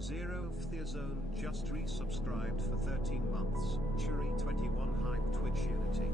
Zero Zone just resubscribed for 13 months. Churi 21 Hype Twitch Unity.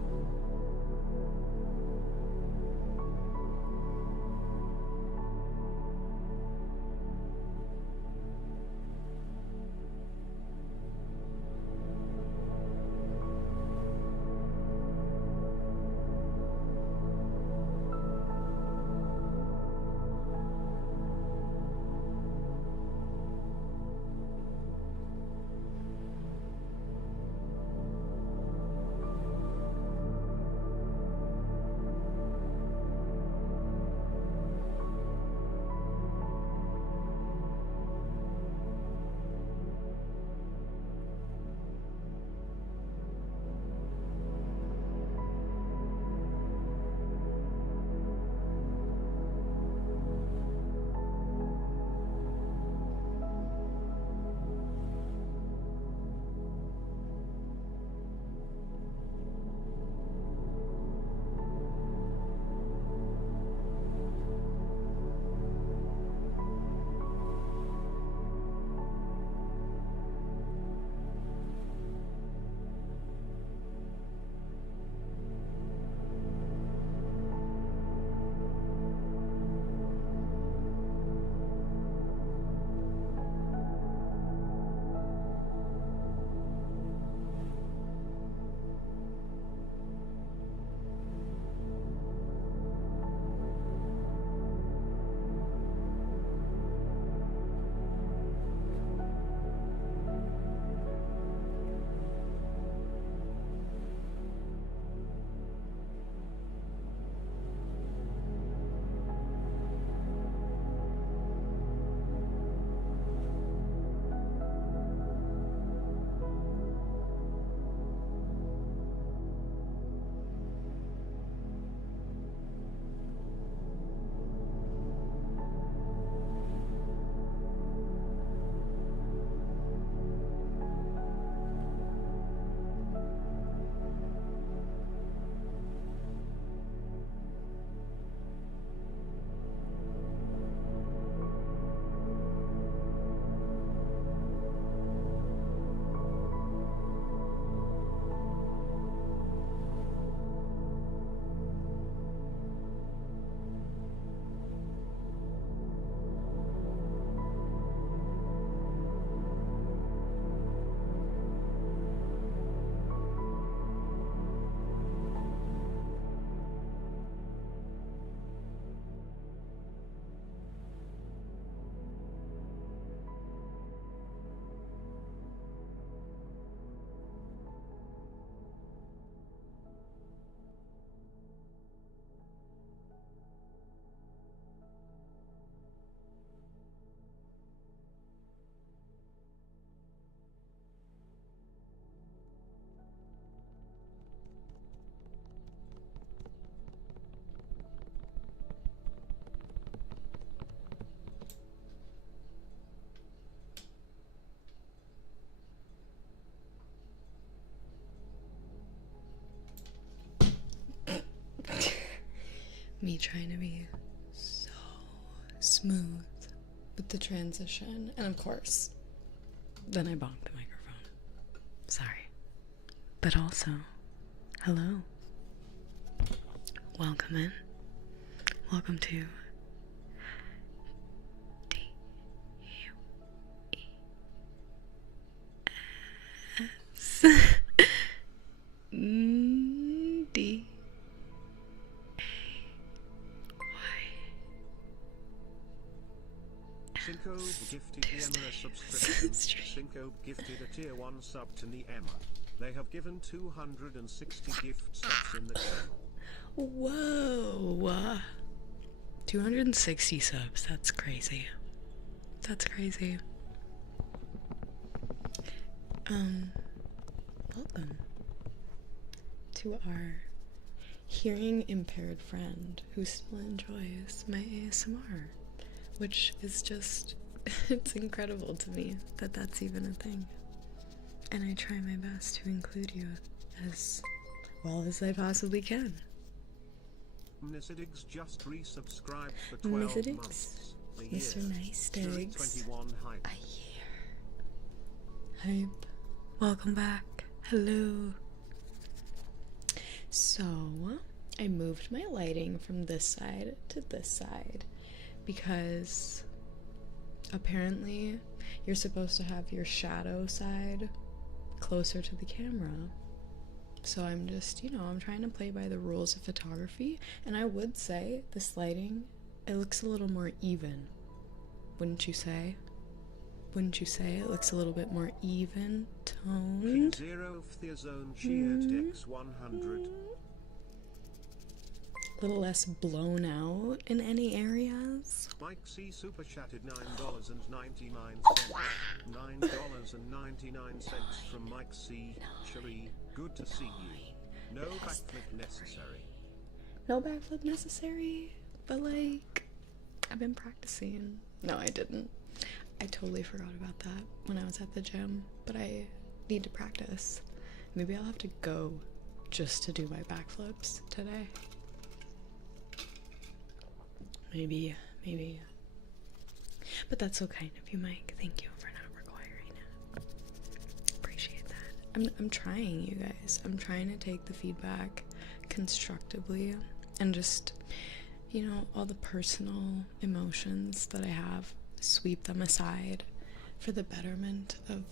Me trying to be so smooth with the transition, and of course, then I bonked the microphone. Sorry. But also, hello. Welcome in. Welcome to D Cinco gifted the Emma a subscription. Cinco gifted a tier 1 sub to the Emma. They have given 260 gift subs in the channel. Whoa. 260 subs, that's crazy. That's crazy. Welcome to our hearing impaired friend who still enjoys my ASMR, which is just, it's incredible to me that that's even a thing. And I try my best to include you as well as I possibly can. Mr. just resubscribed for 12 months. Mr. Nice Digs. 21 hype. A year. Hype. Welcome back. Hello. So, I moved my lighting from this side to this side because apparently you're supposed to have your shadow side closer to the camera. So I'm just, I'm trying to play by the rules of photography, and I would say this lighting, it looks a little more even. Wouldn't you say? Wouldn't you say it looks a little bit more even toned? Zero Theozone cheered Dex 100. A little less blown out in any areas. Mike C super chatted $9.99. $9.99 from Mike C. Cherie, good to see you. No backflip necessary. No backflip necessary, but like, I've been practicing. No, I didn't. I totally forgot about that when I was at the gym, but I need to practice. Maybe I'll have to go just to do my backflips today. Maybe. But that's so kind of you, Mike. Thank you for not requiring it. Appreciate that. I'm trying, you guys. I'm trying to take the feedback constructively and just, all the personal emotions that I have, sweep them aside for the betterment of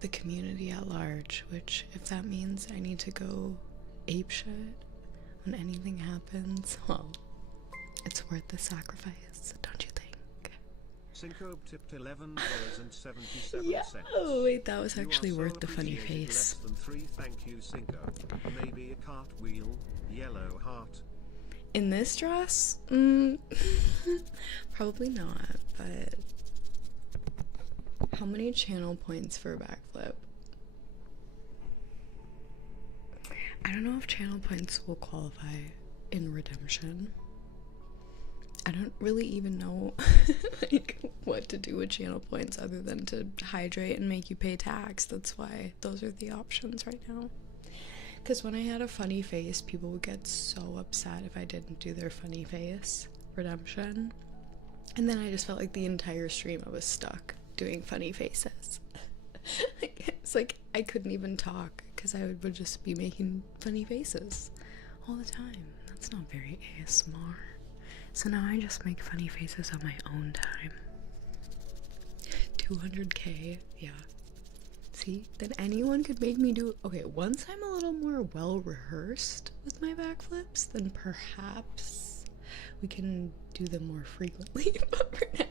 the community at large, which, if that means I need to go apeshit when anything happens, well, it's worth the sacrifice, don't you think? Cinco tipped $11.77. Yeah. Oh wait, that was actually worth the funny face. Less than 3, thank you, Cinco. Maybe a cartwheel, yellow heart. In this dress? Probably not, but how many channel points for a backflip? I don't know if channel points will qualify in redemption. I don't really even know like what to do with channel points other than to hydrate and make you pay tax. That's why those are the options right now. Because when I had a funny face, people would get so upset if I didn't do their funny face redemption. And then I just felt like the entire stream I was stuck doing funny faces. It's like I couldn't even talk because I would just be making funny faces all the time. That's not very ASMR. So now I just make funny faces on my own time. 200k, yeah. See, then anyone could make me do. Okay, once I'm a little more well rehearsed with my backflips, then perhaps we can do them more frequently. But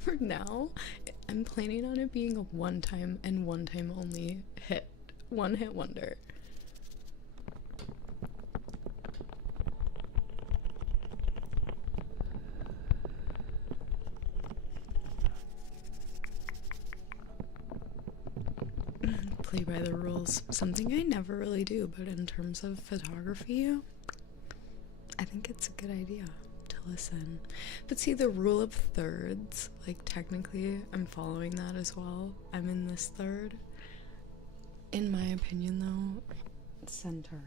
for now, I'm planning on it being a one-time and one-time only hit, one-hit wonder. Play by the rules. Something I never really do, but in terms of photography, I think it's a good idea to listen. But see, the rule of thirds, like technically I'm following that as well. I'm in this third. In my opinion though, center.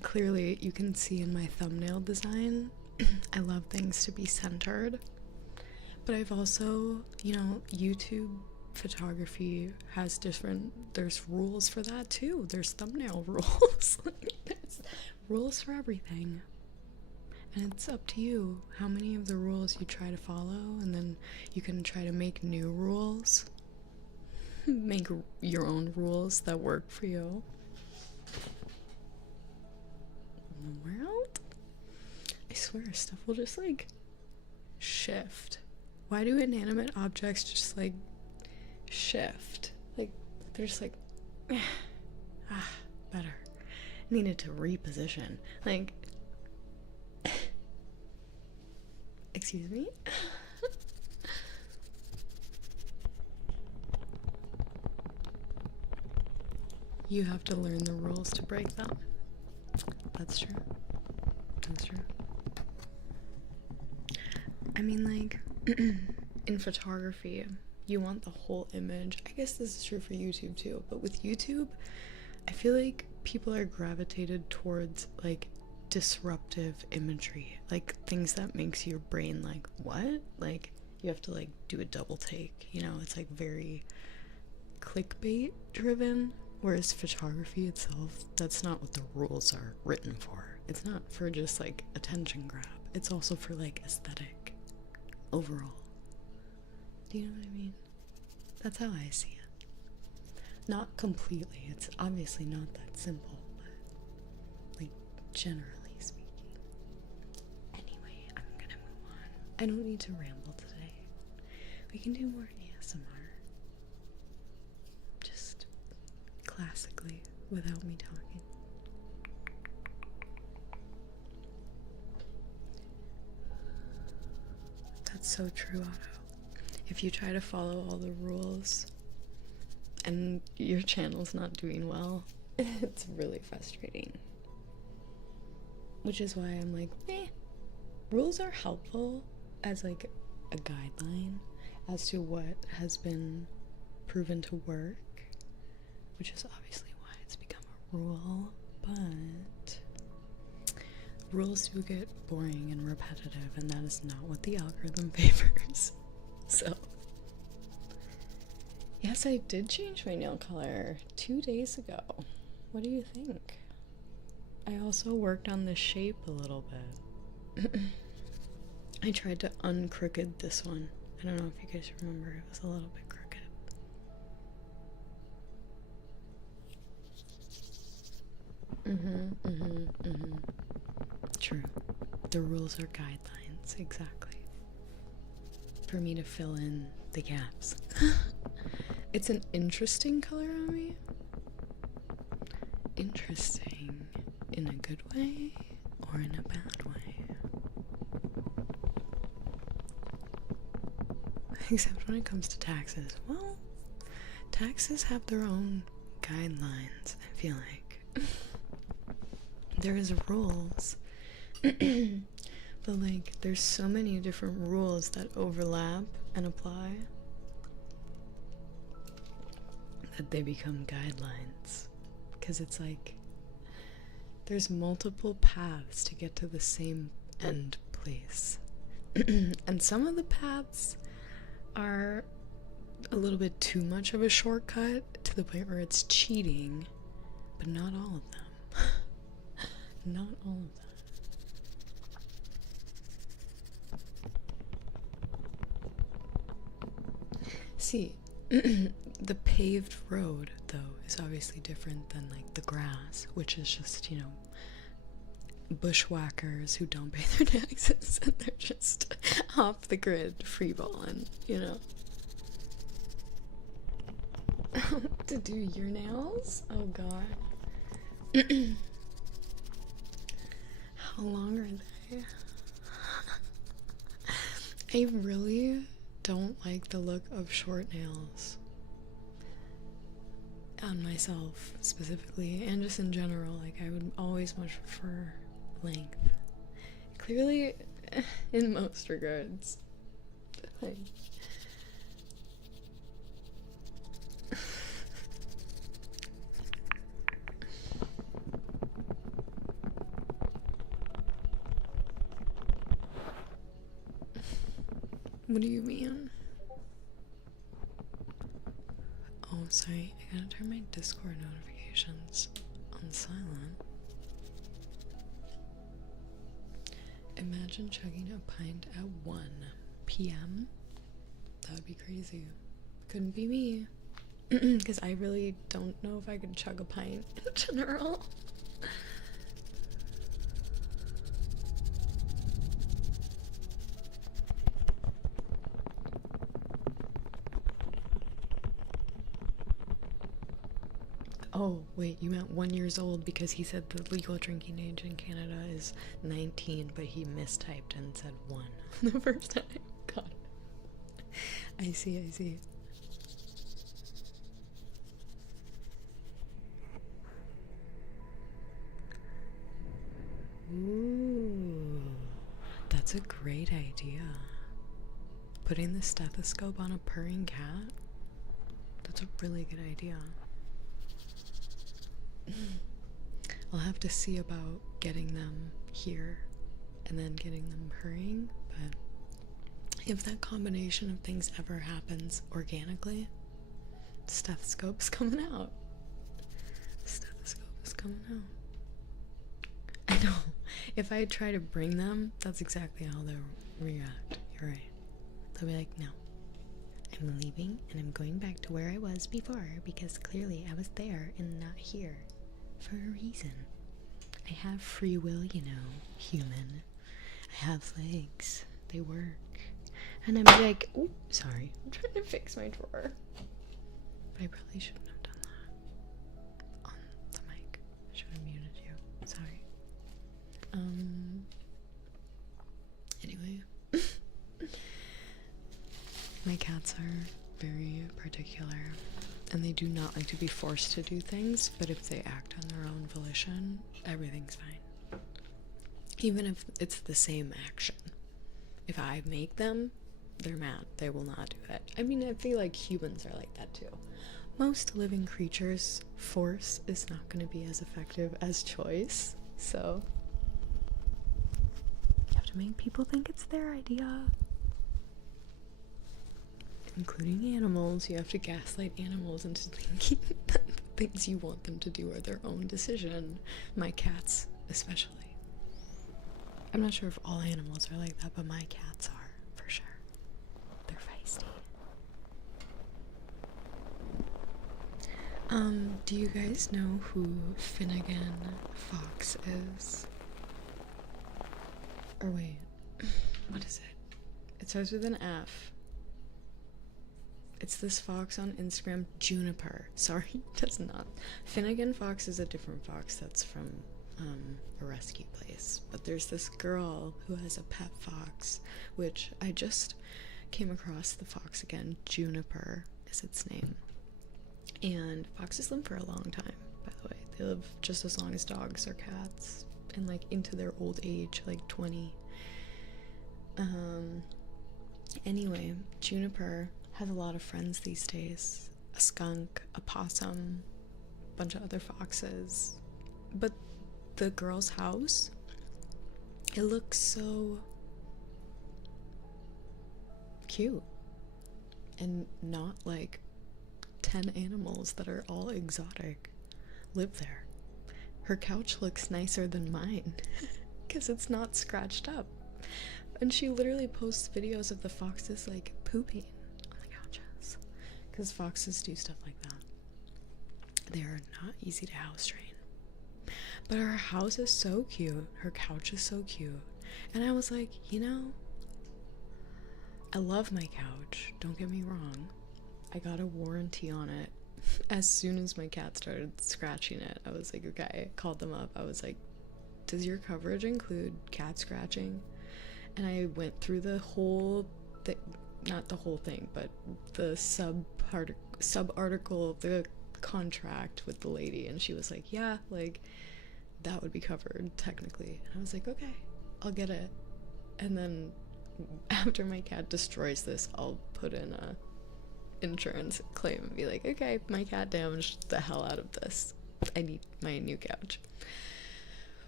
Clearly, you can see in my thumbnail design, I love things to be centered. But I've also, YouTube photography has there's rules for that too. There's thumbnail rules. There's rules for everything. And it's up to you how many of the rules you try to follow, and then you can try to make new rules. Make your own rules that work for you. World? I swear stuff will just shift. Why do inanimate objects just shift? They're just better. Needed to reposition. Excuse me? You have to learn the rules to break them. That's true. That's true. I mean, in photography, you want the whole image. I guess this is true for YouTube too, but with YouTube, I feel like people are gravitated towards disruptive imagery, things that makes your brain what? You have to do a double take, it's very clickbait driven, whereas photography itself, that's not what the rules are written for. It's not for just like attention grab. It's also for like aesthetic overall. Do you know what I mean? That's how I see it. Not completely. It's obviously not that simple, but like generally speaking. Anyway, I'm gonna move on. I don't need to ramble today. We can do more ASMR. Just classically, without me talking. That's so true, Otto. If you try to follow all the rules and your channel's not doing well, it's really frustrating. Which is why I'm like, rules are helpful as like a guideline as to what has been proven to work, which is obviously why it's become a rule, but rules do get boring and repetitive, and that is not what the algorithm favors. So, yes, I did change my nail color 2 days ago. What do you think? I also worked on the shape a little bit. I tried to uncrooked this one. I don't know if you guys remember, it was a little bit crooked. True. The rules are guidelines, exactly. For me to fill in the gaps. It's an interesting color on me. Interesting in a good way or in a bad way. Except when it comes to taxes. Well, taxes have their own guidelines, I feel like. There is rules. But like, there's so many different rules that overlap and apply that they become guidelines. Because it's like, there's multiple paths to get to the same end place. And some of the paths are a little bit too much of a shortcut to the point where it's cheating, but not all of them. Not all of them. See, the paved road, though, is obviously different than, like, the grass, which is just, you know, bushwhackers who don't pay their taxes and they're just off the grid freeballing, you know. To do your nails? Oh god. How long are they? I really don't like the look of short nails on myself specifically, and just in general. Like, I would always much prefer length. Clearly, in most regards. Like, what do you mean? Oh, sorry. I gotta turn my Discord notifications on silent. Imagine chugging a pint at 1 p.m. That would be crazy. Couldn't be me. Because I really don't know if I could chug a pint in general. Oh, wait, you meant 1 year old because he said the legal drinking age in Canada is 19, but he mistyped and said 1 the first time. Got it. I see, I see. Ooh, that's a great idea. Putting the stethoscope on a purring cat? That's a really good idea. I'll have to see about getting them here and then getting them purring, but if that combination of things ever happens organically, Stethoscope's coming out. Stethoscope is coming out. I know. If I try to bring them, that's exactly how they'll react. You're right. They'll be like, no. I'm leaving and I'm going back to where I was before because clearly I was there and not here for a reason. I have free will, you know, human. I have legs. They work. And I'm like, oh, sorry. I'm trying to fix my drawer. But I probably shouldn't have done that on the mic. I should have muted you. Sorry. Anyway. My cats are very particular. And they do not like to be forced to do things. But if they act on their own volition, everything's fine. Even if it's the same action. If I make them, they're mad. They will not do it. I mean, I feel like humans are like that too. Most living creatures, force is not going to be as effective as choice. So, you have to make people think it's their idea. Including animals. You have to gaslight animals into thinking that the things you want them to do are their own decision. My cats, especially. I'm not sure if all animals are like that, but my cats are, for sure. They're feisty. Do you guys know who Finnegan Fox is? Or wait, what is it? It starts with an F. It's this fox on Instagram, Juniper. Sorry, it does not. Finnegan Fox is a different fox that's from a rescue place. But there's this girl who has a pet fox, which I just came across the fox again. Juniper is its name. And foxes live for a long time, by the way. They live just as long as dogs or cats, and like into their old age, like 20. Anyway, Juniper has a lot of friends these days. A skunk, a possum, a bunch of other foxes. But the girl's house, it looks so cute. And not like 10 animals that are all exotic live there. Her couch looks nicer than mine because it's not scratched up. And she literally posts videos of the foxes like pooping on the couches because foxes do stuff like that. They are not easy to house train. But her house is so cute. Her couch is so cute. And I was like, you know, I love my couch. Don't get me wrong. I got a warranty on it. As soon as my cat started scratching it, I was like, okay. I called them up. I was like, does your coverage include cat scratching? And I went through the whole thing, not the whole thing, but the sub-article of the contract with the lady. And she was like, yeah, like, that would be covered, technically. And I was like, okay, I'll get it. And then after my cat destroys this, I'll put in a insurance claim and be like, okay, my cat damaged the hell out of this. I need my new couch.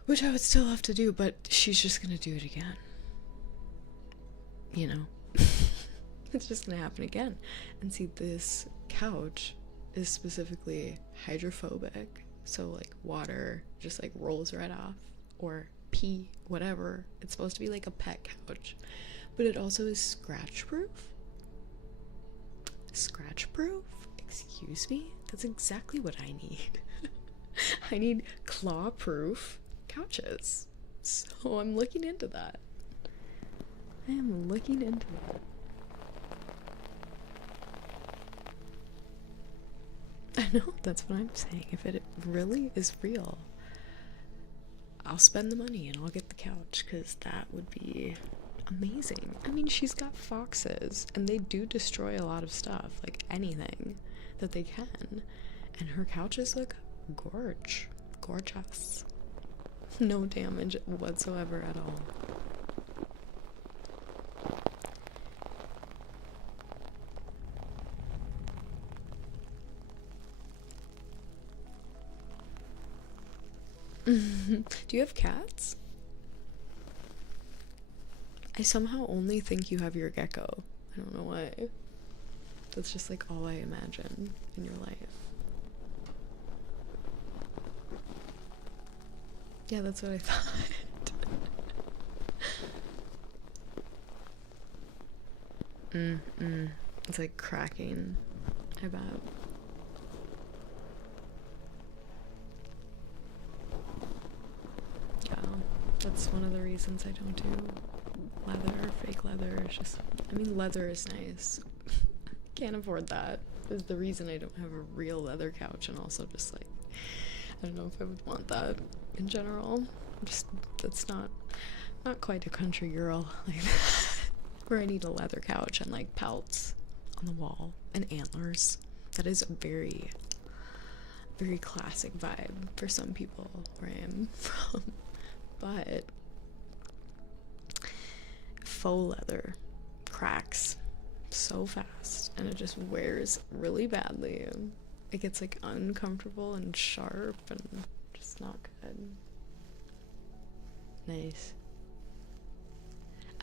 Which I would still have to do, but she's just gonna do it again. You know? It's just gonna happen again. And see, this couch is specifically hydrophobic. So, like, water just, like, rolls right off. Or pee, whatever. It's supposed to be like a pet couch. But it also is scratch-proof. Scratch-proof? Excuse me? That's exactly what I need. I need claw-proof couches. So I'm looking into that. I am looking into that. I know, that's what I'm saying. If it really is real, I'll spend the money and I'll get the couch, because that would be amazing. I mean, she's got foxes, and they do destroy a lot of stuff, like anything that they can. And her couches look gorgeous. No damage whatsoever at all. Do you have cats? I somehow only think you have your gecko. I don't know why. That's just like all I imagine in your life. Yeah, that's what I thought. It's like cracking, I bet. Yeah, that's one of the reasons I don't do leather or fake leather. It's just, I mean, leather is nice. Can't afford that. Is the reason I don't have a real leather couch, and also just like, I don't know if I would want that in general. Just, that's not quite a country girl like that. Where I need a leather couch and like pelts on the wall and antlers. That is a very, very classic vibe for some people where I am from. But faux leather cracks so fast and it just wears really badly. It gets like uncomfortable and sharp and just not good. Nice.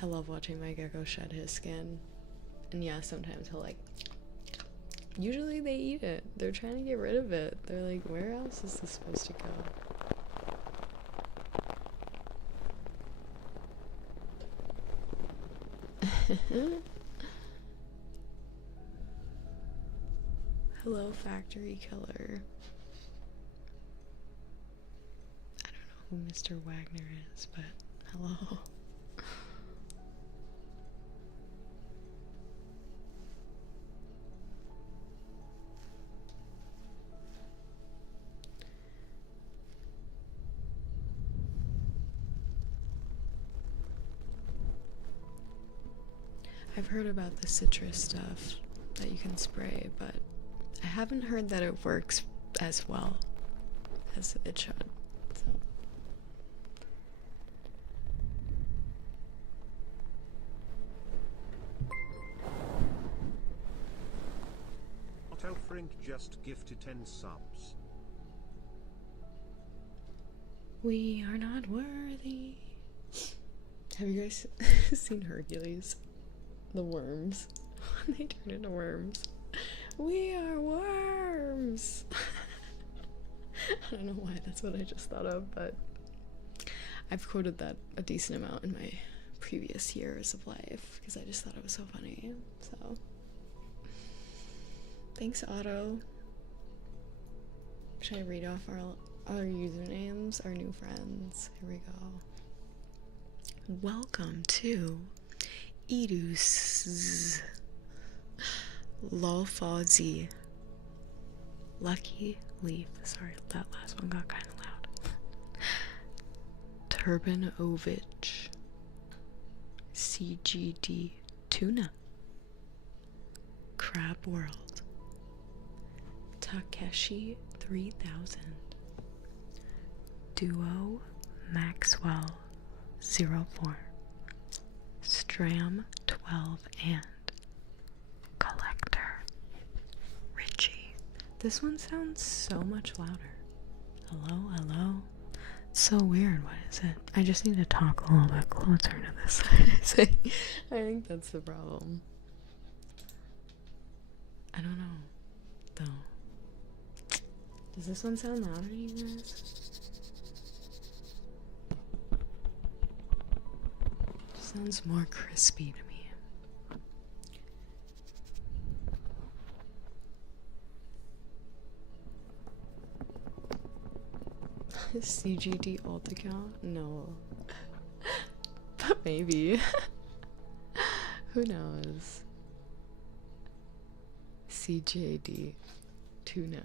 I love watching my gecko shed his skin. And yeah, sometimes he'll like, usually they eat it. They're trying to get rid of it. They're like, where else is this supposed to go? Hello, factory killer. I don't know who Mr. Wagner is, but hello. I've heard about the citrus stuff that you can spray, but I haven't heard that it works as well as it should. So. Otto Frink just gifted 10 subs. We are not worthy. Have you guys seen Hercules? The worms. They turn into worms. We are worms! I don't know why that's what I just thought of, but I've quoted that a decent amount in my previous years of life because I just thought it was so funny. So, thanks, Otto. Should I read off our usernames, our new friends? Here we go. Welcome to Idus, Lolfozzy, Lucky Leaf. Sorry, that last one got kind of loud. Turbinovich, CGD Tuna, Crab World, Takeshi 3000, Duo Maxwell 04, Stram 12, and Collector Richie. This one sounds so much louder. Hello, hello. It's so weird. What is it? I just need to talk a little bit closer to this side. I think that's the problem. I don't know, though. Does this one sound louder to you guys? Sounds more crispy to me. CGD alt account? No. But maybe. Who knows? CJD Tuna.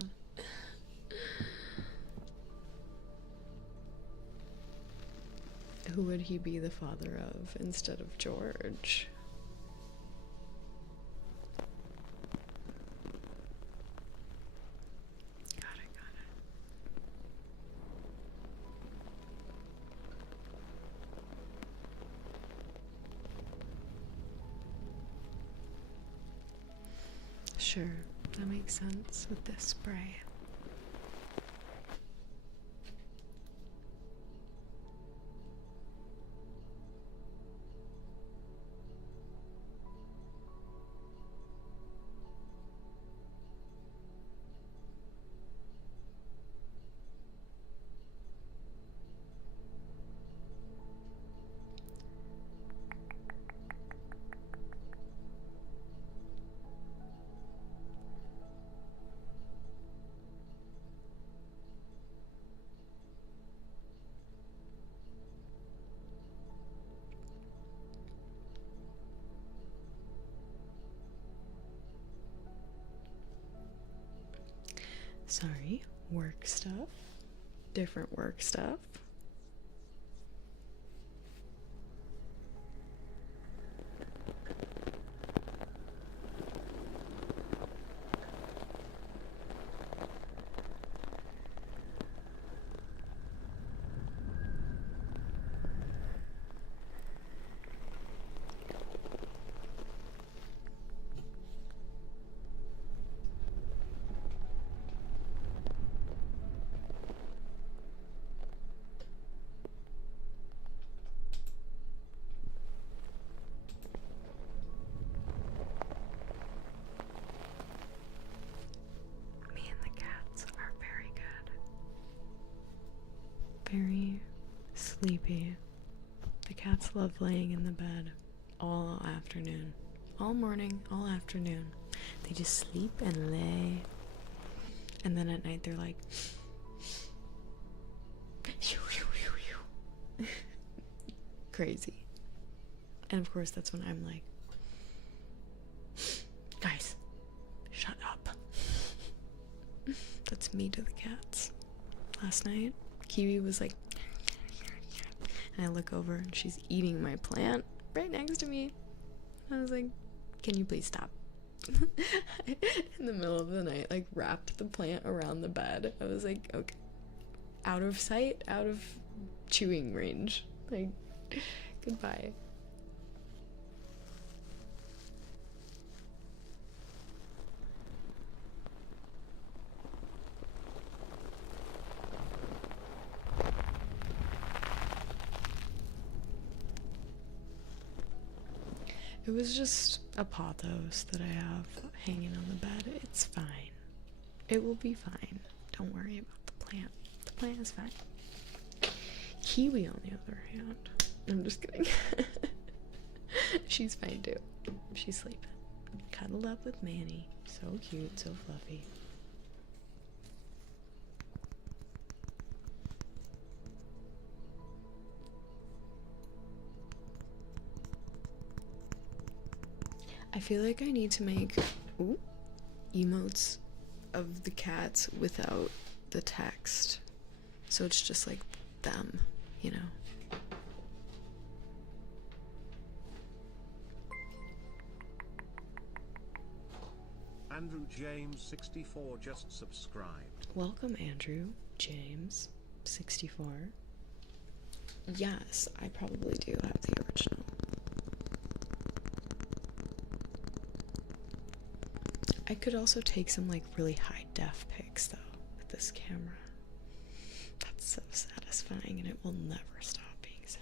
Who would he be the father of instead of George? Got it, got it. Sure, that makes sense with this spray. Sorry, work stuff. Different work stuff. Me and the cats are very good. Very sleepy. The cats love laying in the bed all afternoon. All morning, all afternoon. They just sleep and lay. And then at night they're like crazy. And of course that's when I'm like, guys, shut up. That's me to the cats. Last night, Kiwi was like, and I look over and she's eating my plant right next to me. I was like, can you please stop? In the middle of the night, like wrapped the plant around the bed. I was like, okay, out of sight, out of chewing range. Like, goodbye. It was just a pothos that I have hanging on the bed. It's fine. It will be fine. Don't worry about the plant. The plant is fine. Kiwi, on the other hand, I'm just kidding. She's fine too. She's sleeping. Cuddled up with Manny. So cute, so fluffy. I feel like I need to make emotes of the cats without the text. So it's just like them, you know? Andrew James 64 just subscribed. Welcome, Andrew James 64. Yes, I probably do have the original. I could also take some like really high def pics though with this camera. That's so satisfying and it will never stop being satisfying.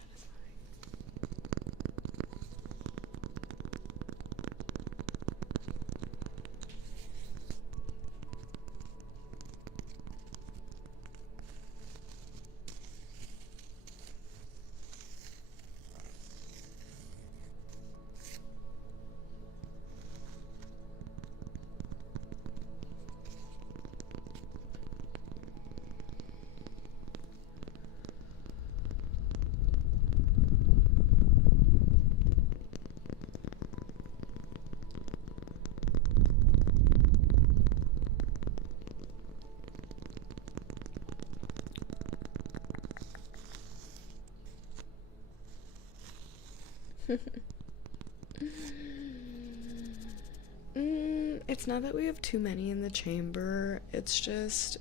It's not that we have too many in the chamber, it's just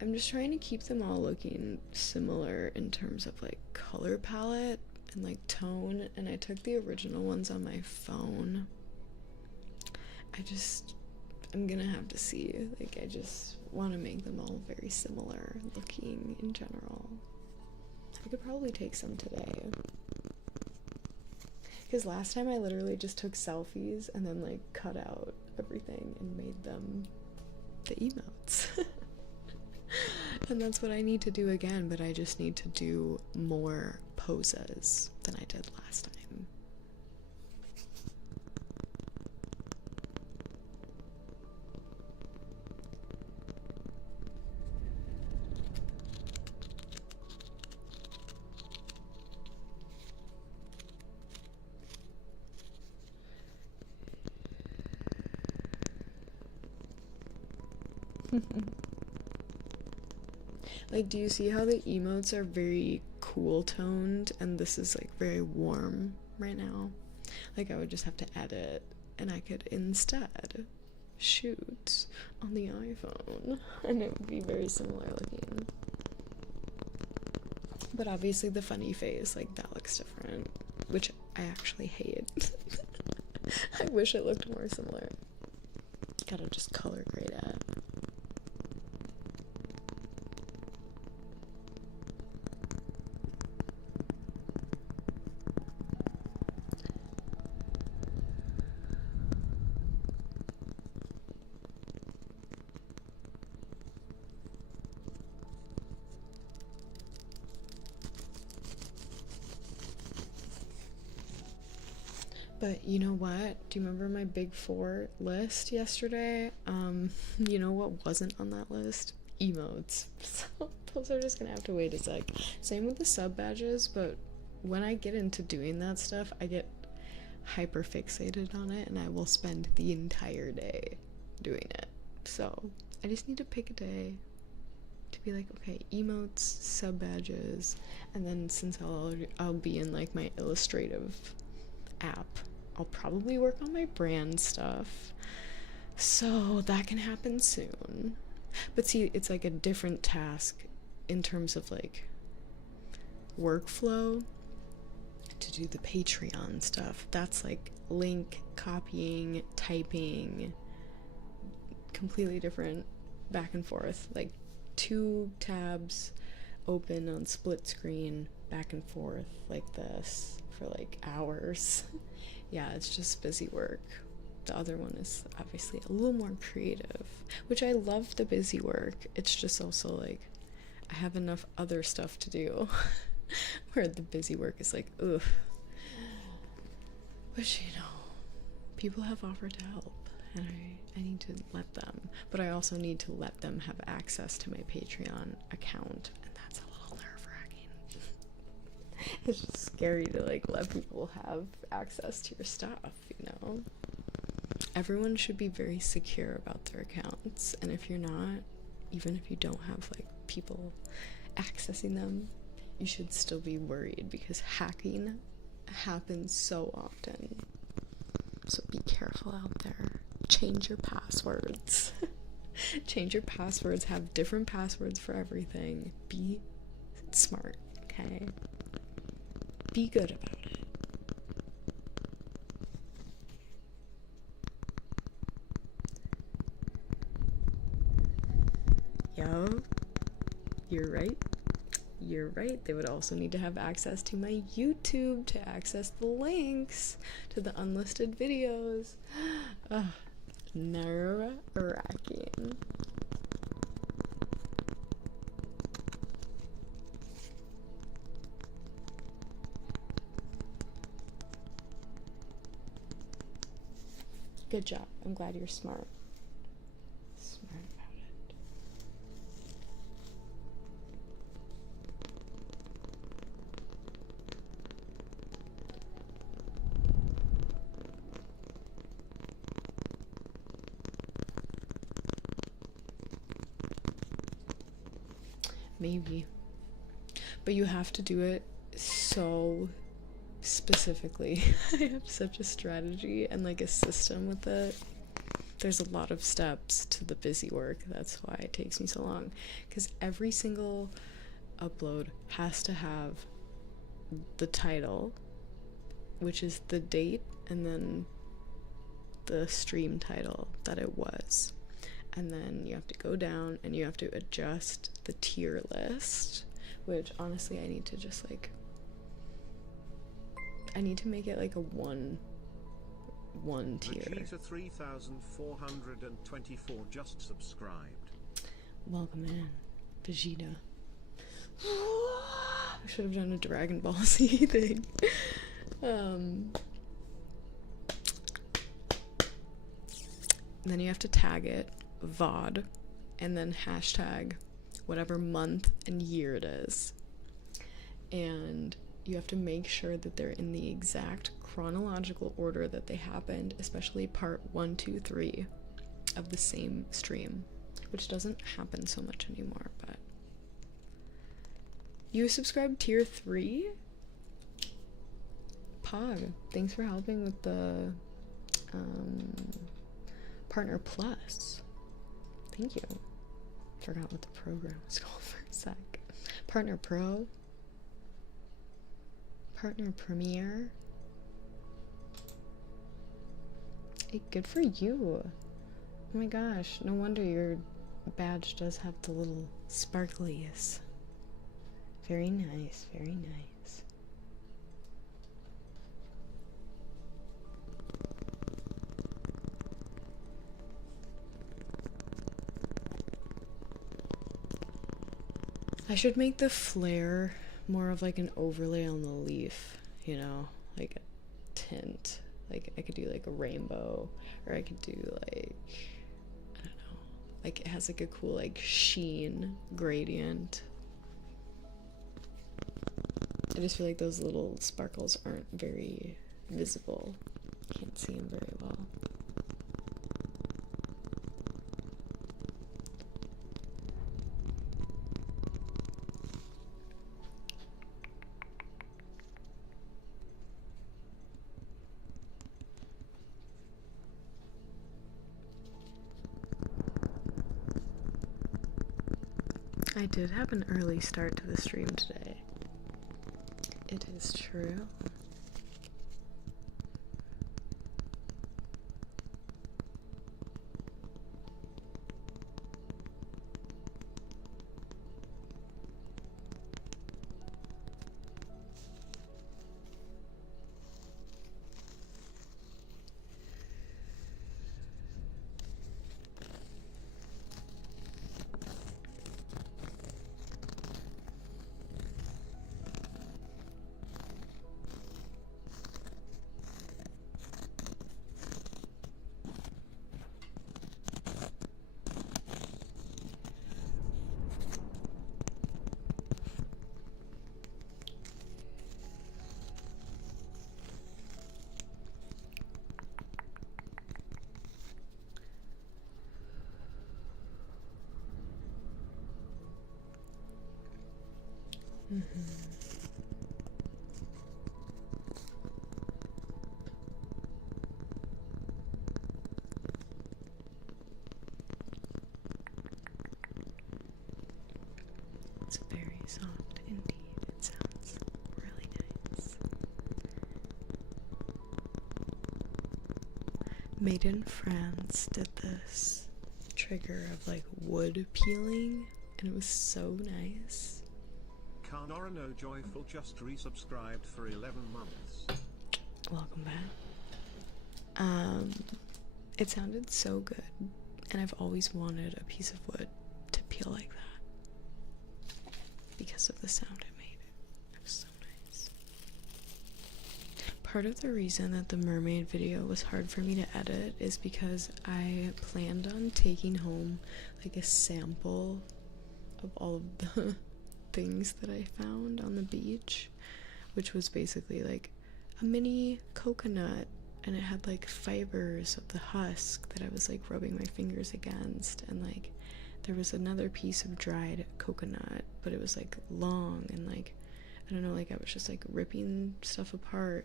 I'm just trying to keep them all looking similar in terms of like color palette and like tone, and I took the original ones on my phone. I'm gonna have to see, like I just want to make them all very similar looking in general. I could probably take some today. Because last time I literally just took selfies and then like cut out everything and made them the emotes. And that's what I need to do again, but I just need to do more poses than I did last time. Like, do you see how the emotes are very cool toned and this is like very warm right now? Like, I would just have to edit and I could instead shoot on the iPhone and it would be very similar looking. But obviously the funny face, like, that looks different, which I actually hate. I wish it looked more similar. Gotta just color grade it. But you know what? Do you remember my big four list yesterday? You know what wasn't on that list? Emotes. So those are just gonna have to wait a sec. Same with the sub badges, but when I get into doing that stuff, I get hyper fixated on it and I will spend the entire day doing it. So I just need to pick a day to be like, okay, emotes, sub badges, and then since I'll be in like my illustrative app, I'll probably work on my brand stuff, so that can happen soon. But see, it's like a different task in terms of like workflow to do the Patreon stuff. That's like link copying, typing, completely different, back and forth, like 2 tabs open on split screen, back and forth like this for like hours. Yeah, it's just busy work. The other one is obviously a little more creative, which I love the busy work. It's just also like I have enough other stuff to do where the busy work is like, ugh. Which, you know, people have offered to help and I need to let them, but I also need to let them have access to my Patreon account, and that's a little nerve-wracking. It's just scary to like let people have access to your stuff, you know? Everyone should be very secure about their accounts, and if you're not, even if you don't have like people accessing them, you should still be worried because hacking happens so often. So be careful out there. Change your passwords. Change your passwords. Have different passwords for everything. Be smart, okay? Be good about it. Yo, you're right. You're right. They would also need to have access to my YouTube to access the links to the unlisted videos. Ugh, nerve-wracking. Good job. I'm glad you're smart. Smart about it. Maybe. But you have to do it so specifically. I have such a strategy and like a system with it. There's a lot of steps to the busy work. That's why it takes me so long. Because every single upload has to have the title, which is the date, and then the stream title that it was. And then you have to go down and you have to adjust the tier list, which honestly I need to just like, I need to make it like a one tier. Vegeta 3424 just subscribed. Welcome in, Vegeta. I should have done a Dragon Ball Z thing. Then you have to tag it VOD and then hashtag whatever month and year it is. And you have to make sure that they're in the exact chronological order that they happened, especially part 1, 2, 3 of the same stream. which doesn't happen so much anymore, but you subscribed tier 3? Pog, thanks for helping with the Partner Plus. Thank you. Forgot what the program was called for a sec. Partner Pro? Partner Premier? Hey, good for you. Oh my gosh, no wonder your badge does have the little sparklies. Very nice, very nice. I should make the flare more of like an overlay on the leaf, you know, like a tint. Like I could do like a rainbow, or I could do like, I don't know, like it has like a cool like sheen gradient. I just feel like those little sparkles aren't very visible. Can't see them very well. I did have an early start to the stream today. It is true. It's very soft indeed. It sounds really nice. Made in France did this trigger of like wood peeling, and it was so nice. Carnorano Joyful just resubscribed for 11 months. Welcome back. It sounded so good, and I've always wanted a piece of wood to peel like that because of the sound it made. It was so nice. Part of the reason that the mermaid video was hard for me to edit is because I planned on taking home like a sample of all of the things that I found on the beach, which was basically like a mini coconut, and it had like fibers of the husk that I was like rubbing my fingers against, and like there was another piece of dried coconut, but it was like long, and like I don't know, like I was just like ripping stuff apart,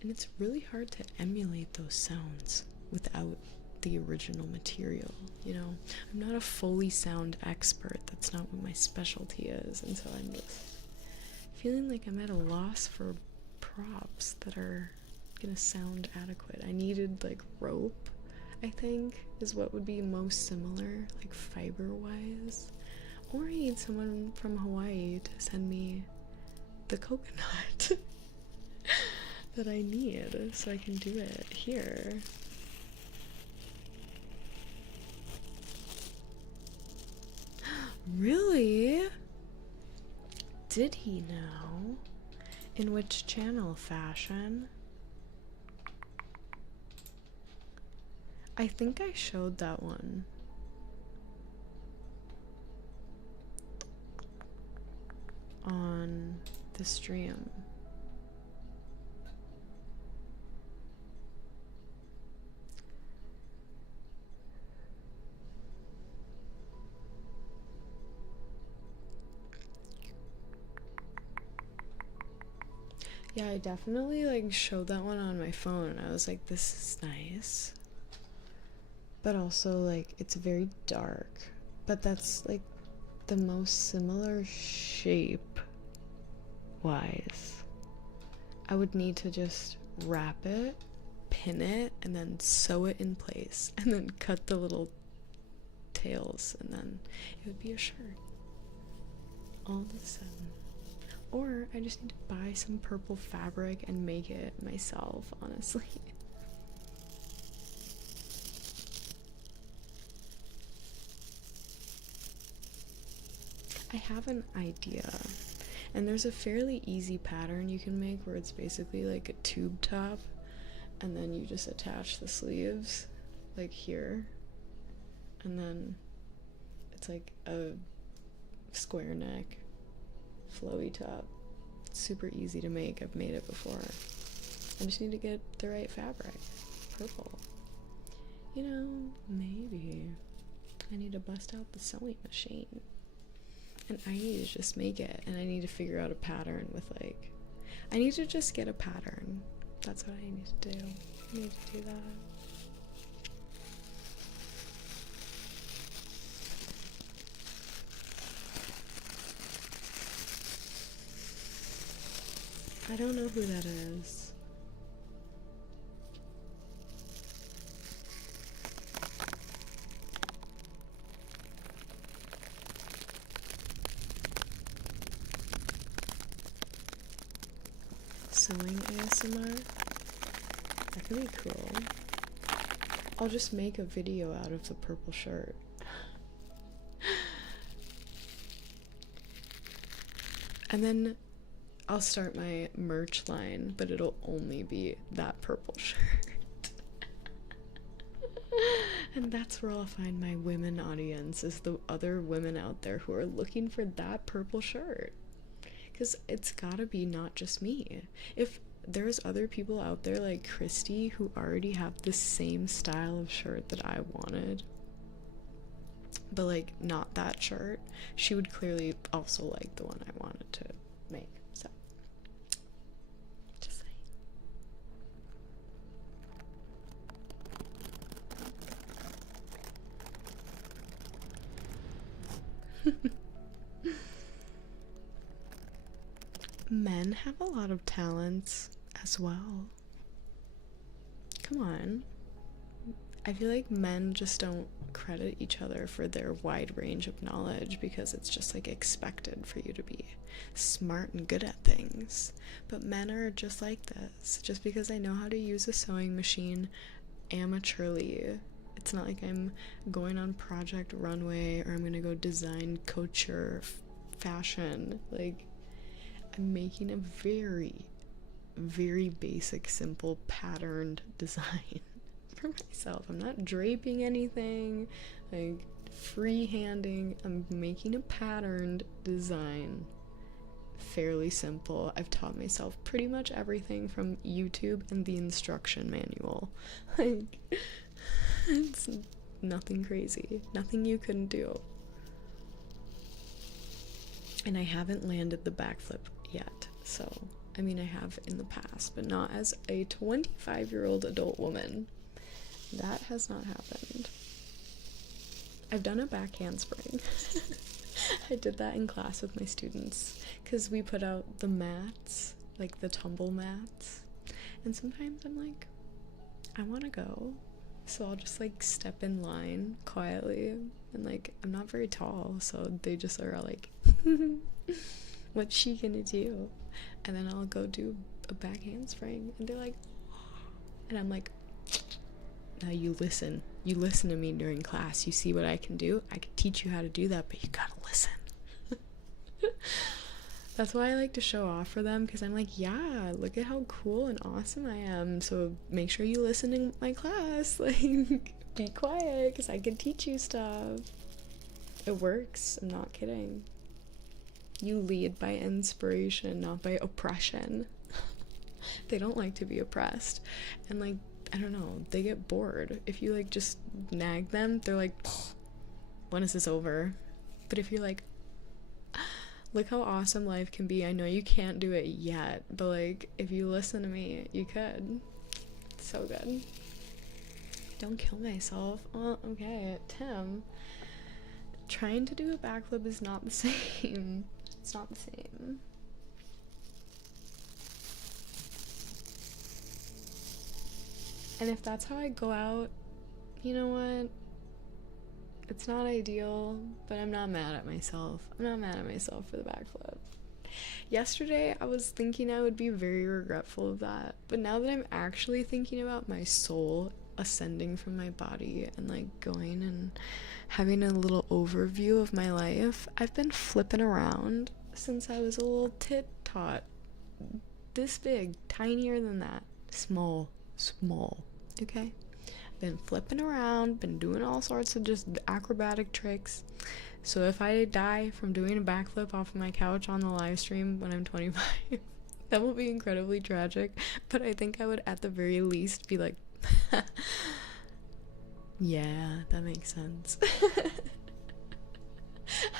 and it's really hard to emulate those sounds without the original material, you know. I'm not a Foley sound expert, that's not what my specialty is, and so I'm just feeling like I'm at a loss for props that are gonna sound adequate. I needed like rope, I think, is what would be most similar, like fiber wise, or I need someone from Hawaii to send me the coconut that I need so I can do it here. Really? Did he know? In which channel? Fashion? I think I showed that one. On the stream. Yeah, I definitely like showed that one on my phone and I was like, this is nice. But also like it's very dark. But that's like the most similar shape wise. I would need to just wrap it, pin it, and then sew it in place, and then cut the little tails, and then it would be a shirt. All of a sudden. Or I just need to buy some purple fabric and make it myself, honestly. I have an idea. And there's a fairly easy pattern you can make where it's basically like a tube top and then you just attach the sleeves like here and then it's like a square neck flowy top. It's super easy to make. I've made it before. I just need to get the right fabric. Purple. You know, maybe I need to bust out the sewing machine. And I need to just make it, and I need to figure out a pattern with like, I need to just get a pattern. That's what I need to do. I need to do that. I don't know who that is. Sewing ASMR? That could be cool. I'll just make a video out of the purple shirt. And then I'll start my merch line, but it'll only be that purple shirt. And that's where I'll find my women audience, is the other women out there who are looking for that purple shirt. Because it's gotta be not just me. If there's other people out there like Christy who already have the same style of shirt that I wanted, but like not that shirt, she would clearly also like the one I wanted to make. So, just saying. Men have a lot of talents as well. Come on. I feel like men just don't credit each other for their wide range of knowledge because it's just like expected for you to be smart and good at things. But men are just like this. Just because I know how to use a sewing machine amateurly, it's not like I'm going on Project Runway or I'm gonna go design couture fashion. Like, I'm making a very, very basic, simple, patterned design for myself. I'm not draping anything, like freehanding. I'm making a patterned design. Fairly simple. I've taught myself pretty much everything from YouTube and the instruction manual. Like, it's nothing crazy. Nothing you couldn't do. And I haven't landed the backflip yet, so I mean I have in the past, but not as a 25-year-old adult woman. That has not happened. I've done a back handspring. I did that in class with my students because we put out the mats, like the tumble mats, and sometimes I'm like, I want to go, so I'll just like step in line quietly, and like I'm not very tall, so they just are like what's she gonna do? And then I'll go do a back handspring and they're like, and I'm like, now you listen to me during class, you see what I can do, I can teach you how to do that, but you gotta listen. That's why I like to show off for them, because I'm like, yeah, look at how cool and awesome I am, so make sure you listen in my class. Like, be quiet because I can teach you stuff. It works, I'm not kidding. You lead by inspiration, not by oppression. They don't like to be oppressed. And like, I don't know, they get bored. If you like just nag them, they're like, when is this over? But if you're like, Look how awesome life can be. I know you can't do it yet, but like, if you listen to me, you could. It's so good. Don't kill myself. Well, okay, Tim. Trying to do a backflip is not the same. It's not the same. And if that's how I go out, you know what? It's not ideal, but I'm not mad at myself. I'm not mad at myself for the backflip. Yesterday, I was thinking I would be very regretful of that, but now that I'm actually thinking about my soul ascending from my body and like going and having a little overview of my life, I've been flipping around since I was a little tit-tot. This big, tinier than that. Small, okay? Been flipping around, been doing all sorts of just acrobatic tricks. So if I die from doing a backflip off of my couch on the live stream when I'm 25, that will be incredibly tragic, but I think I would at the very least be like, yeah, that makes sense.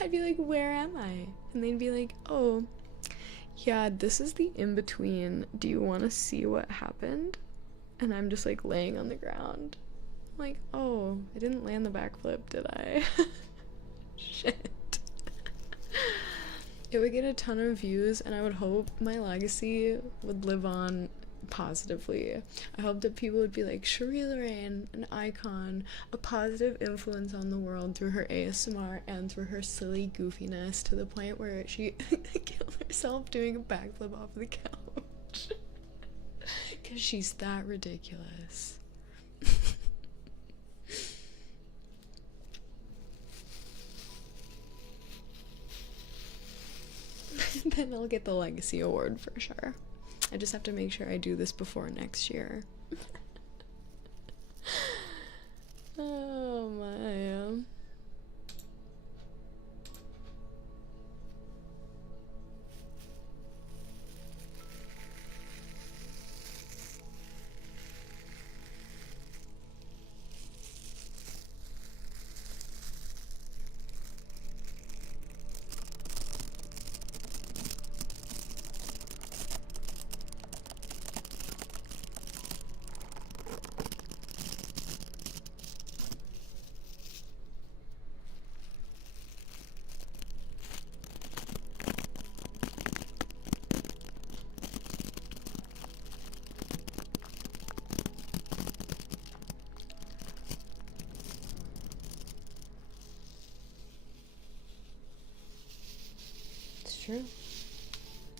I'd be like, where am I? And they'd be like, oh, yeah, this is the in-between. Do you want to see what happened? And I'm just like laying on the ground. I'm like, oh, I didn't land the backflip, did I? Shit. It would get a ton of views, and I would hope my legacy would live on positively. I hope that people would be like, Cherie Lorraine, an icon, a positive influence on the world through her ASMR and through her silly goofiness, to the point where she killed herself doing a backflip off the couch. Because she's that ridiculous. Then I'll get the legacy award for sure. I just have to make sure I do this before next year. Oh my. True.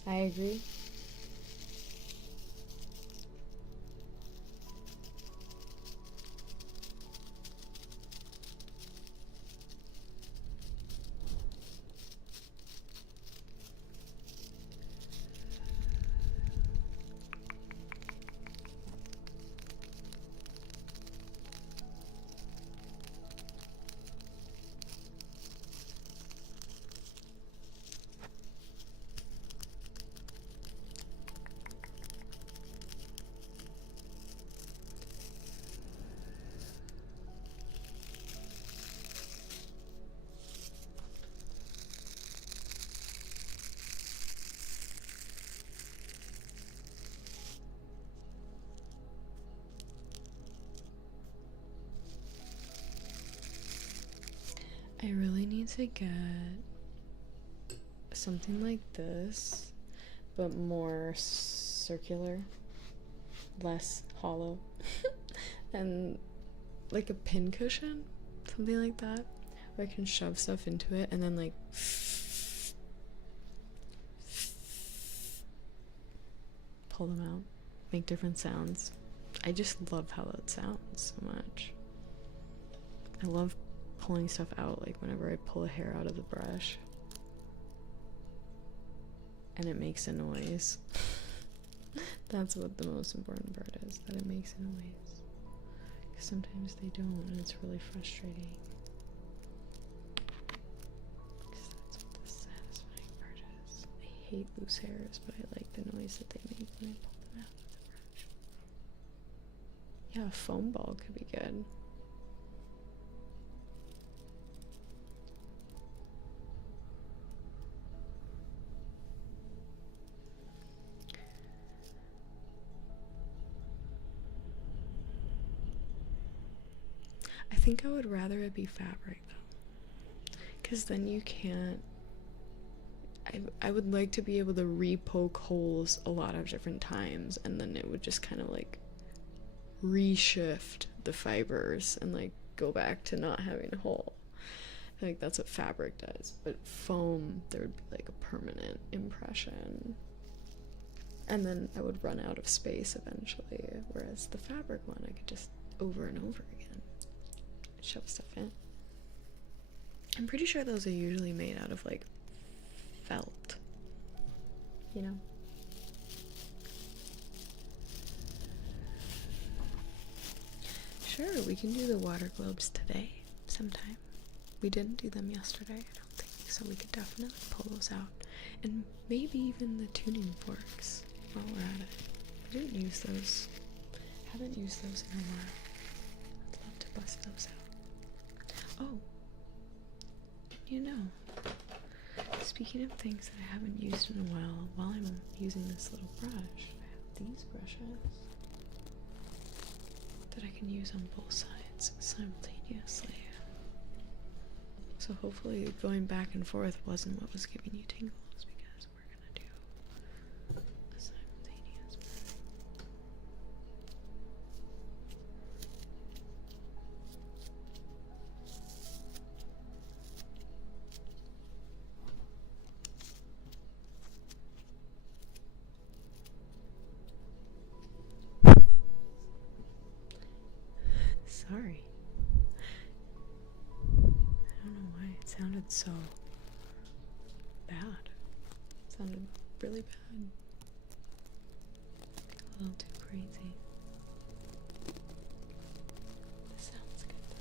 I agree. I really need to get something like this, but more circular, less hollow, and like a pin cushion, something like that, where I can shove stuff into it and then like pull them out, make different sounds. I just love how that sounds so much. I love pulling stuff out, like whenever I pull a hair out of the brush and it makes a noise. That's what the most important part is, that it makes a noise, because sometimes they don't, and it's really frustrating, because that's what the satisfying part is. I hate loose hairs, but I like the noise that they make when I pull them out with the brush. Yeah, a foam ball could be good. I think I would rather it be fabric though, because then you can't. I would like to be able to re-poke holes a lot of different times, and then it would just kind of like reshift the fibers and like go back to not having a hole. I feel like that's what fabric does, but foam, there would be like a permanent impression, and then I would run out of space eventually, whereas the fabric one I could just over and over again shove stuff in. I'm pretty sure those are usually made out of like felt, you know? Sure, we can do the water globes today sometime. We didn't do them yesterday, I don't think, so we could definitely pull those out. And maybe even the tuning forks while we're at it. I didn't use those. Haven't used those in a while. I'd love to bust those out. Oh, you know, speaking of things that I haven't used in a while I'm using this little brush, I have these brushes that I can use on both sides simultaneously. So hopefully going back and forth wasn't what was giving you tingles, because we're gonna do a simultaneous brush. Sorry. I don't know why it sounded so bad. It sounded really bad. A little too crazy. This sounds good though.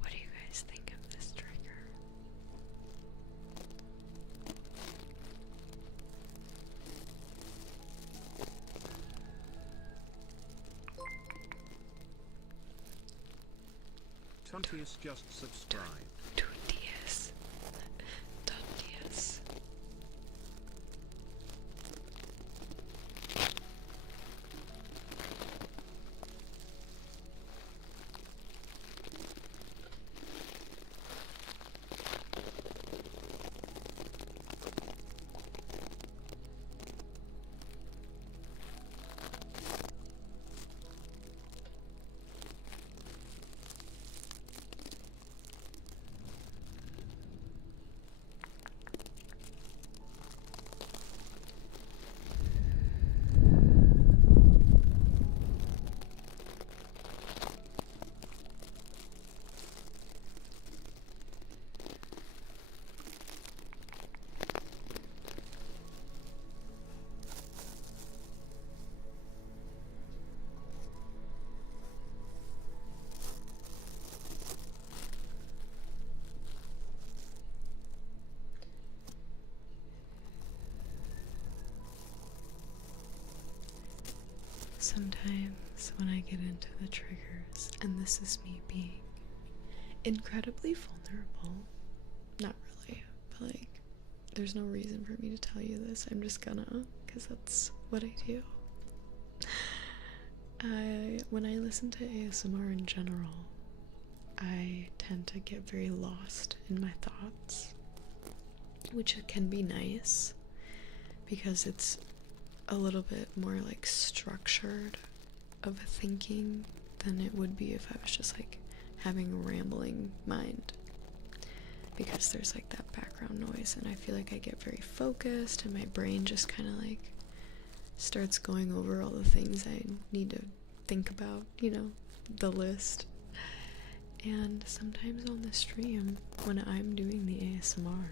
What do you guys think of this trigger? Tuntius just subscribed. Tuntius. Tuntius. sometimes when I get into the triggers, and this is me being incredibly vulnerable, not really, but like, there's no reason for me to tell you this. I'm just gonna, because that's what I do. When I listen to ASMR in general, I tend to get very lost in my thoughts, which can be nice because it's a little bit more like structured of a thinking than it would be if I was just like having a rambling mind, because there's like that background noise and I feel like I get very focused and my brain just kind of like starts going over all the things I need to think about, you know, the list. And sometimes on the stream, when I'm doing the ASMR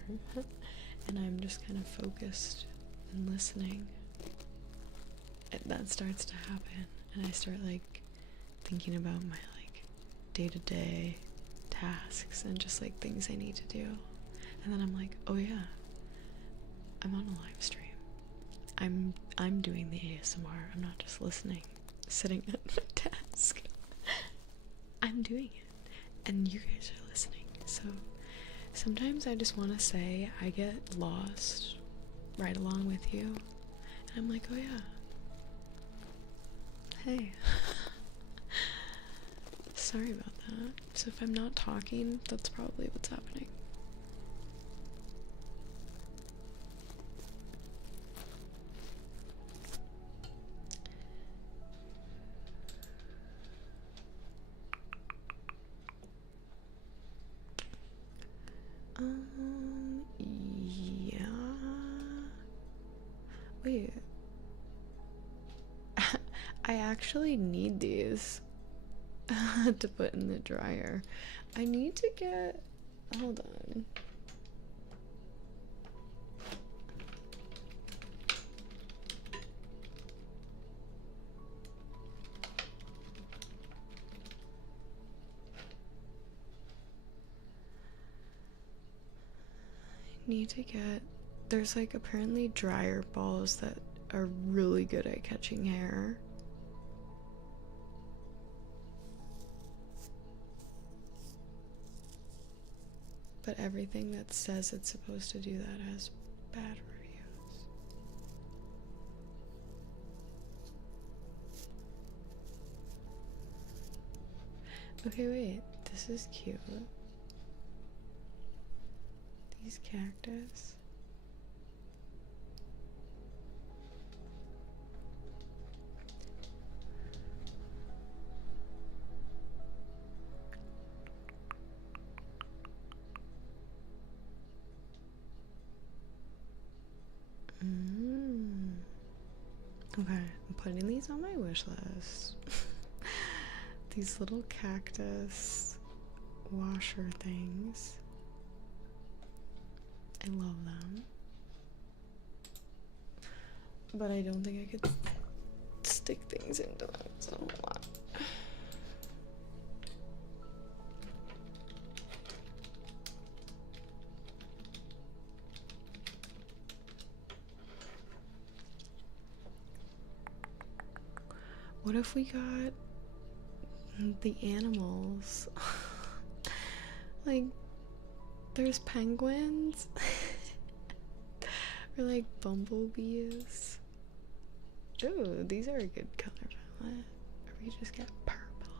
and I'm just kind of focused and listening, that starts to happen, and I start like thinking about my like day-to-day tasks and just like things I need to do. And then I'm like, oh yeah, I'm on a live stream. I'm doing the ASMR. I'm not just listening, sitting at my desk. I'm doing it, and you guys are listening. So sometimes I just want to say I get lost right along with you, and I'm like, oh yeah, hey. Sorry about that. So if I'm not talking, that's probably what's happening. Yeah. Wait. I actually need these to put in the dryer. I need to get, hold on. Need to get, there's like apparently dryer balls that are really good at catching hair. But everything that says it's supposed to do that has bad reviews. Okay, wait, this is cute. These cactus. Okay, I'm putting these on my wish list. These little cactus washer things. I love them. But I don't think I could stick things into them, so what? What if we got the animals? Like, there's penguins. Or like bumblebees. Ooh, these are a good color palette. Or we just get purple.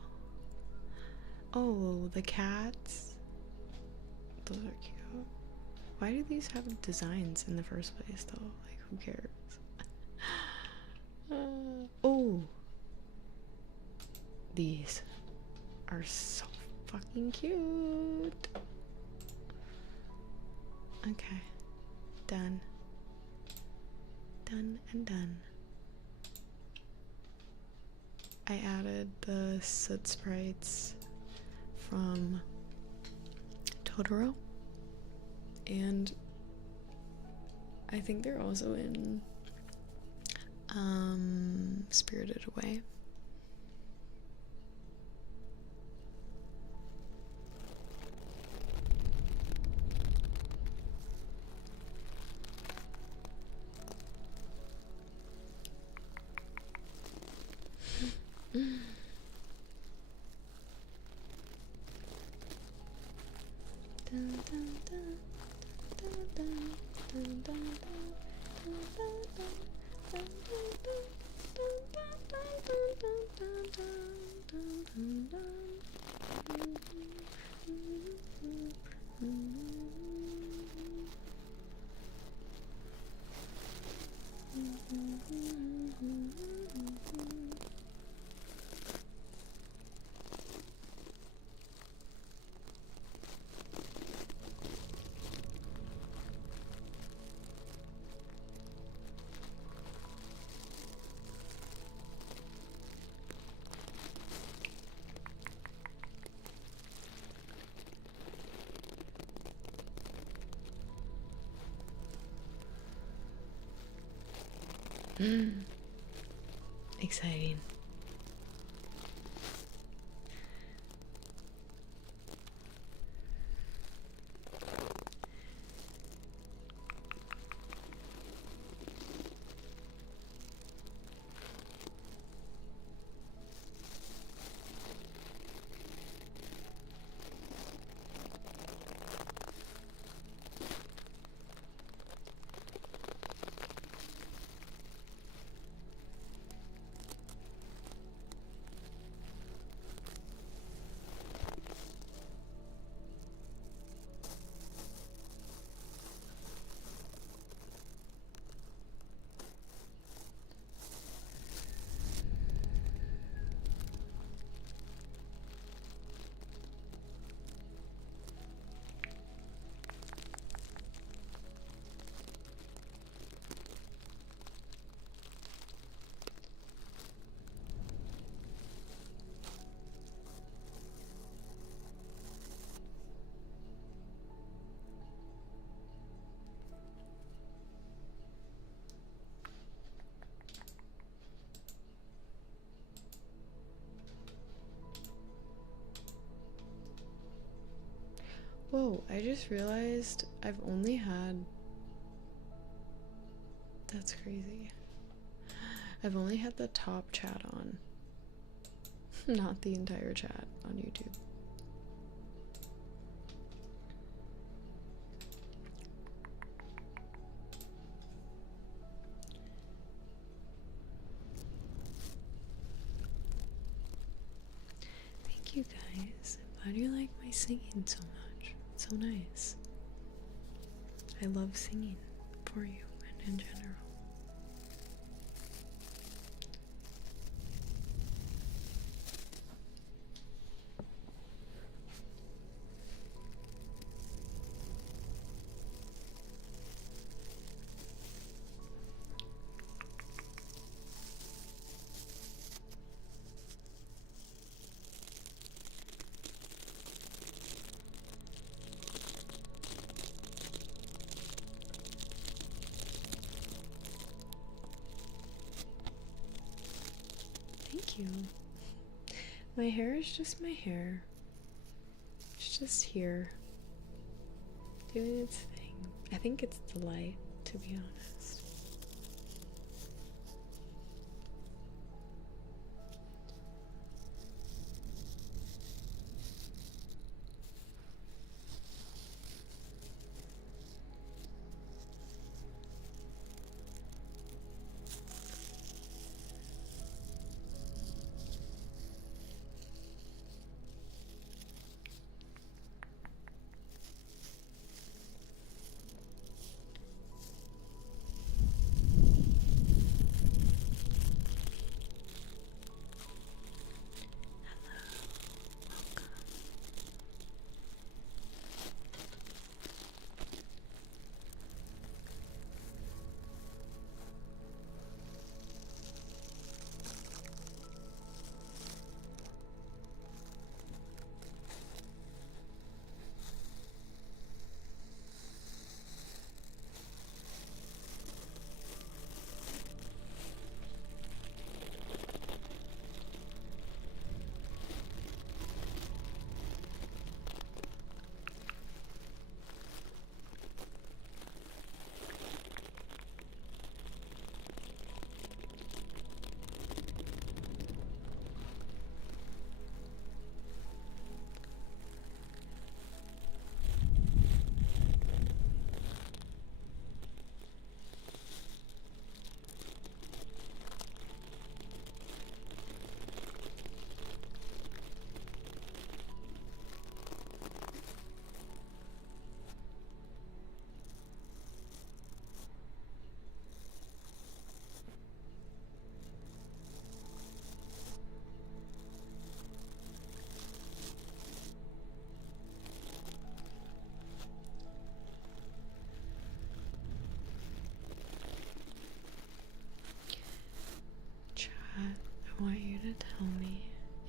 Oh, the cats. Those are cute. Why do these have designs in the first place though? Like, who cares? Oh. These are so fucking cute. Okay. Done. Done and done. I added the soot sprites from Totoro, and I think they're also in Spirited Away. Exciting. Whoa, I just realized I've only had... That's crazy. I've only had the top chat on. Not the entire chat on YouTube. Thank you guys. I'm glad you like my singing so much. It's so nice. I love singing for you and in general. Thank you. My hair is just my hair. It's just here, doing its thing. I think it's the light, to be honest.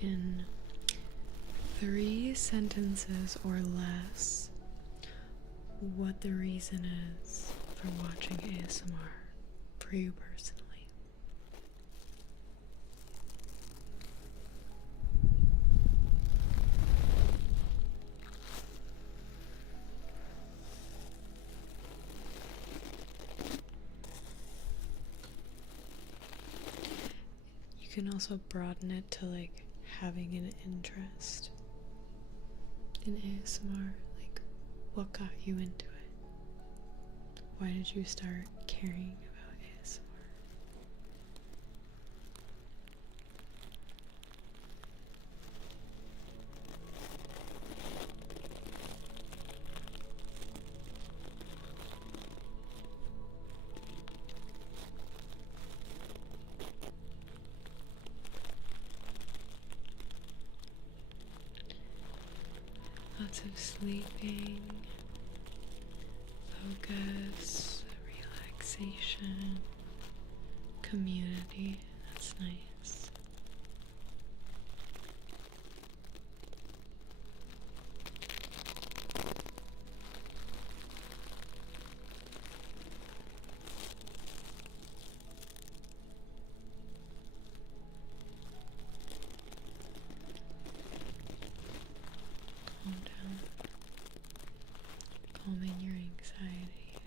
in 3 sentences or less what the reason is for watching ASMR for you personally. You can also broaden it to like having an interest in ASMR. Like, what got you into it? Why did you start caring about ASMR? Lots of sleeping, focus, relaxation, community. That's nice. Calm down. Calming your anxiety.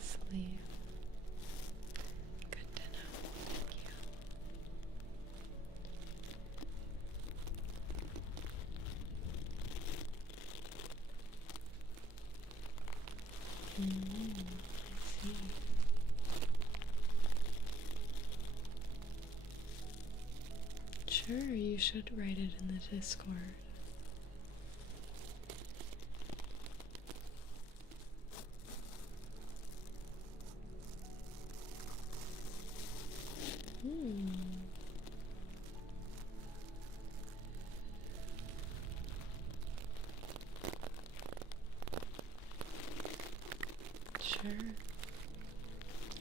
Sleep. Good to know. Thank you. I see. Sure, you should write it in the Discord. Sure.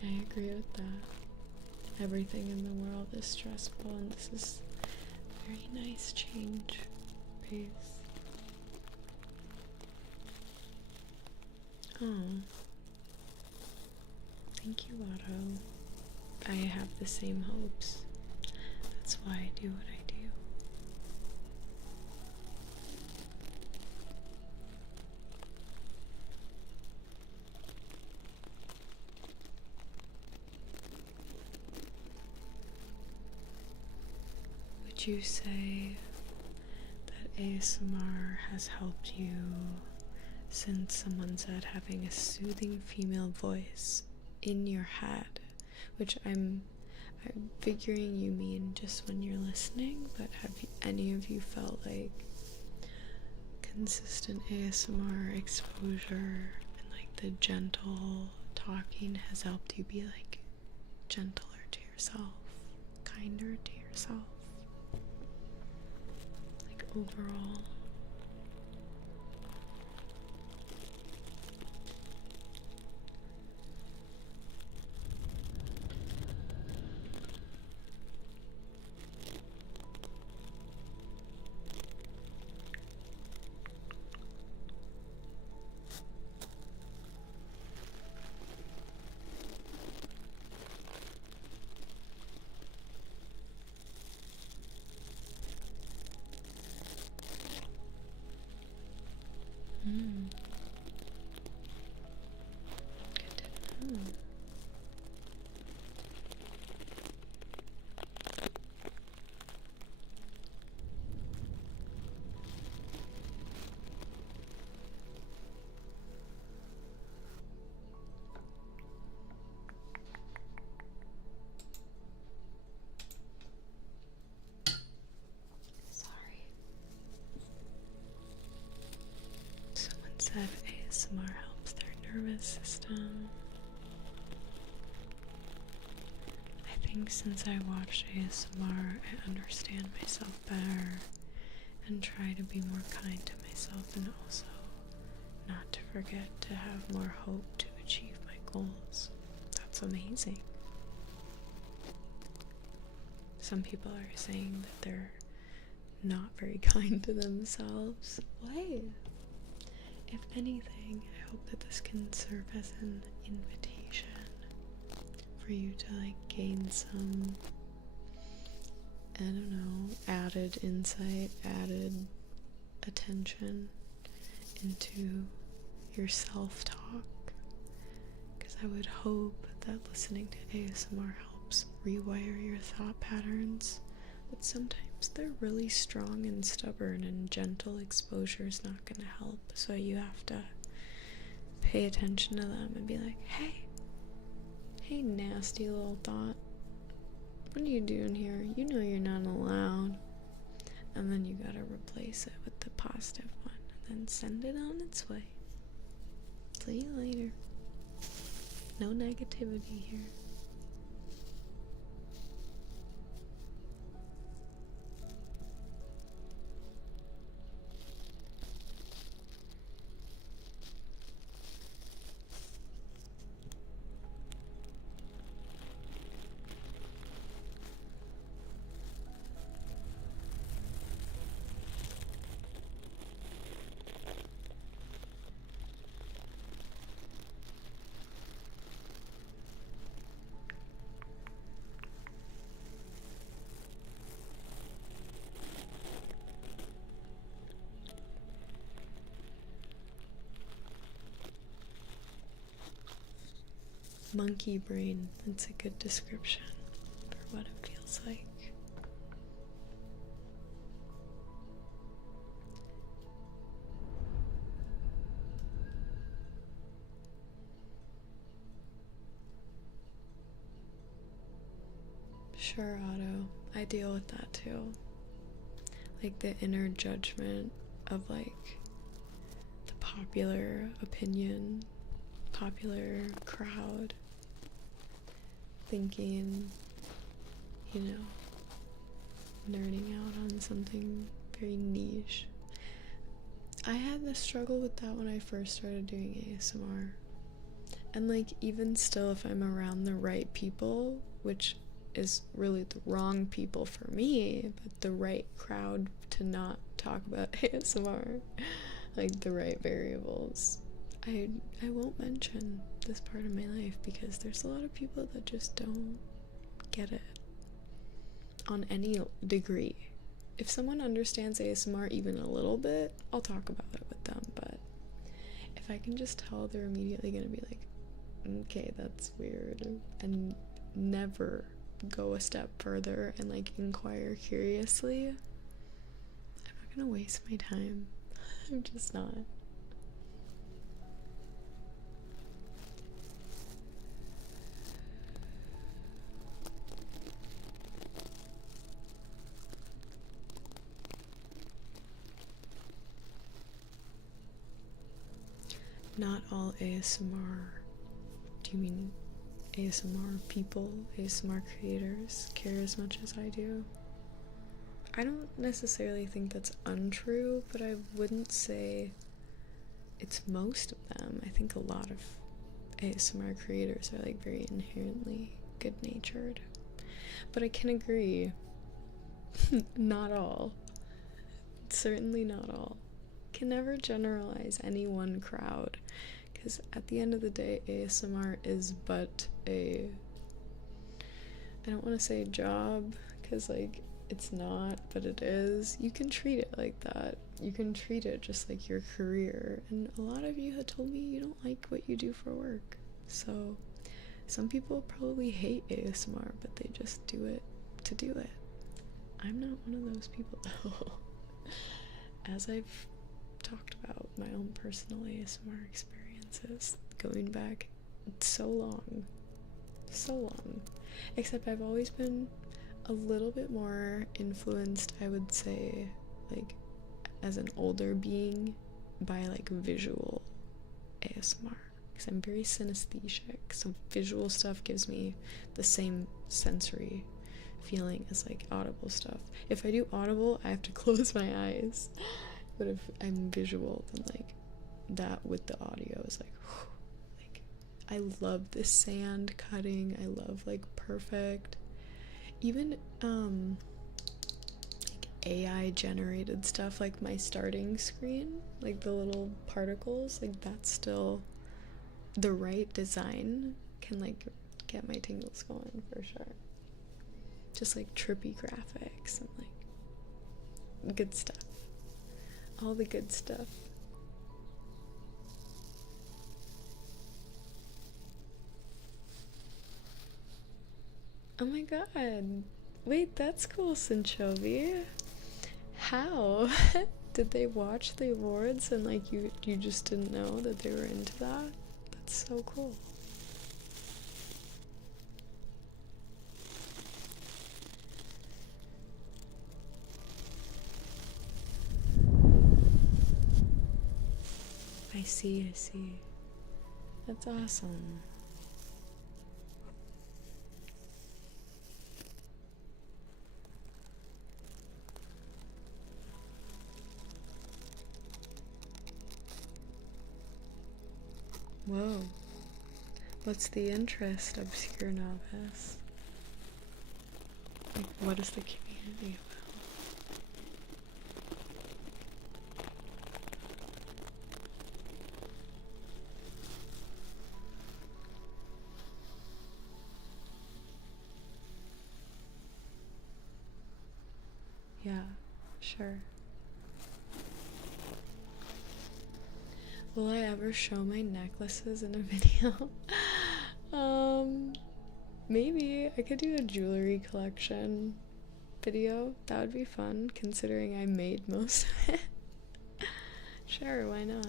I agree with that. Everything in the world is stressful, and this is a very nice change. Peace. Oh. Thank you, Otto. I have the same hopes. That's why I do what I do. Would you say that ASMR has helped you since someone said having a soothing female voice in your head, which I'm figuring you mean just when you're listening, but have any of you felt like consistent ASMR exposure and like the gentle talking has helped you be like gentler to yourself, kinder to yourself, like overall? Good to know. Sorry. Someone said ASMR helps their nervous system. I think since I watched ASMR, I understand myself better and try to be more kind to myself, and also not to forget to have more hope to achieve my goals. That's amazing. some people are saying that they're not very kind to themselves. Why? If anything, I hope that this can serve as an invitation for you to like gain some, I don't know, added insight, added attention into your self-talk. Because I would hope that listening to ASMR helps rewire your thought patterns, but sometimes they're really strong and stubborn, and gentle exposure is not going to help. So you have to pay attention to them and be like, hey, nasty little thought, what are you doing here? You know you're not allowed. And then you gotta replace it with the positive one, and then send it on its way. See you later. No negativity here. Monkey brain, that's a good description for what it feels like. Sure, Otto, I deal with that too. Like the inner judgment of like the popular opinion, popular crowd, thinking, you know, nerding out on something very niche. I had this struggle with that when I first started doing ASMR. And like even still, if I'm around the right people, which is really the wrong people for me, but the right crowd to not talk about ASMR, like the right variables, I won't mention this part of my life because there's a lot of people that just don't get it on any degree. If someone understands ASMR even a little bit, I'll talk about it with them, but if I can just tell, they're immediately gonna be like, okay, that's weird, and never go a step further and like inquire curiously, I'm not gonna waste my time. I'm just not. Not all ASMR, do you mean ASMR people, ASMR creators care as much as I do? I don't necessarily think that's untrue, but I wouldn't say it's most of them. I think a lot of ASMR creators are like very inherently good-natured. But I can agree, not all. Certainly not all. Can never generalize any one crowd, because at the end of the day, ASMR is but a, I don't want to say job, because like it's not, but it is. You can treat it like that. You can treat it just like your career, and a lot of you had told me you don't like what you do for work. So some people probably hate ASMR, but they just do it to do it. I'm not one of those people though. As I've talked about my own personal ASMR experiences, going back so long, except I've always been a little bit more influenced, I would say, like as an older being, by like visual ASMR, because I'm very synesthetic, so visual stuff gives me the same sensory feeling as like audible stuff. If I do audible, I have to close my eyes. But if I'm visual, then like that with the audio is like, whew, like I love this sand cutting. I love like perfect even like AI generated stuff, like my starting screen, like the little particles, like that's still the right design can like get my tingles going for sure. Just like trippy graphics and like good stuff. All the good stuff. Oh my god. Wait, that's cool, Synchovy. How? Did they watch the awards and like you just didn't know that they were into that? That's so cool. I see. That's awesome. Whoa. What's the interest, obscure novice? Like, what is the community about? Yeah, sure. Will I ever show my necklaces in a video? Maybe I could do a jewelry collection video. That would be fun, considering I made most of it. Sure, why not?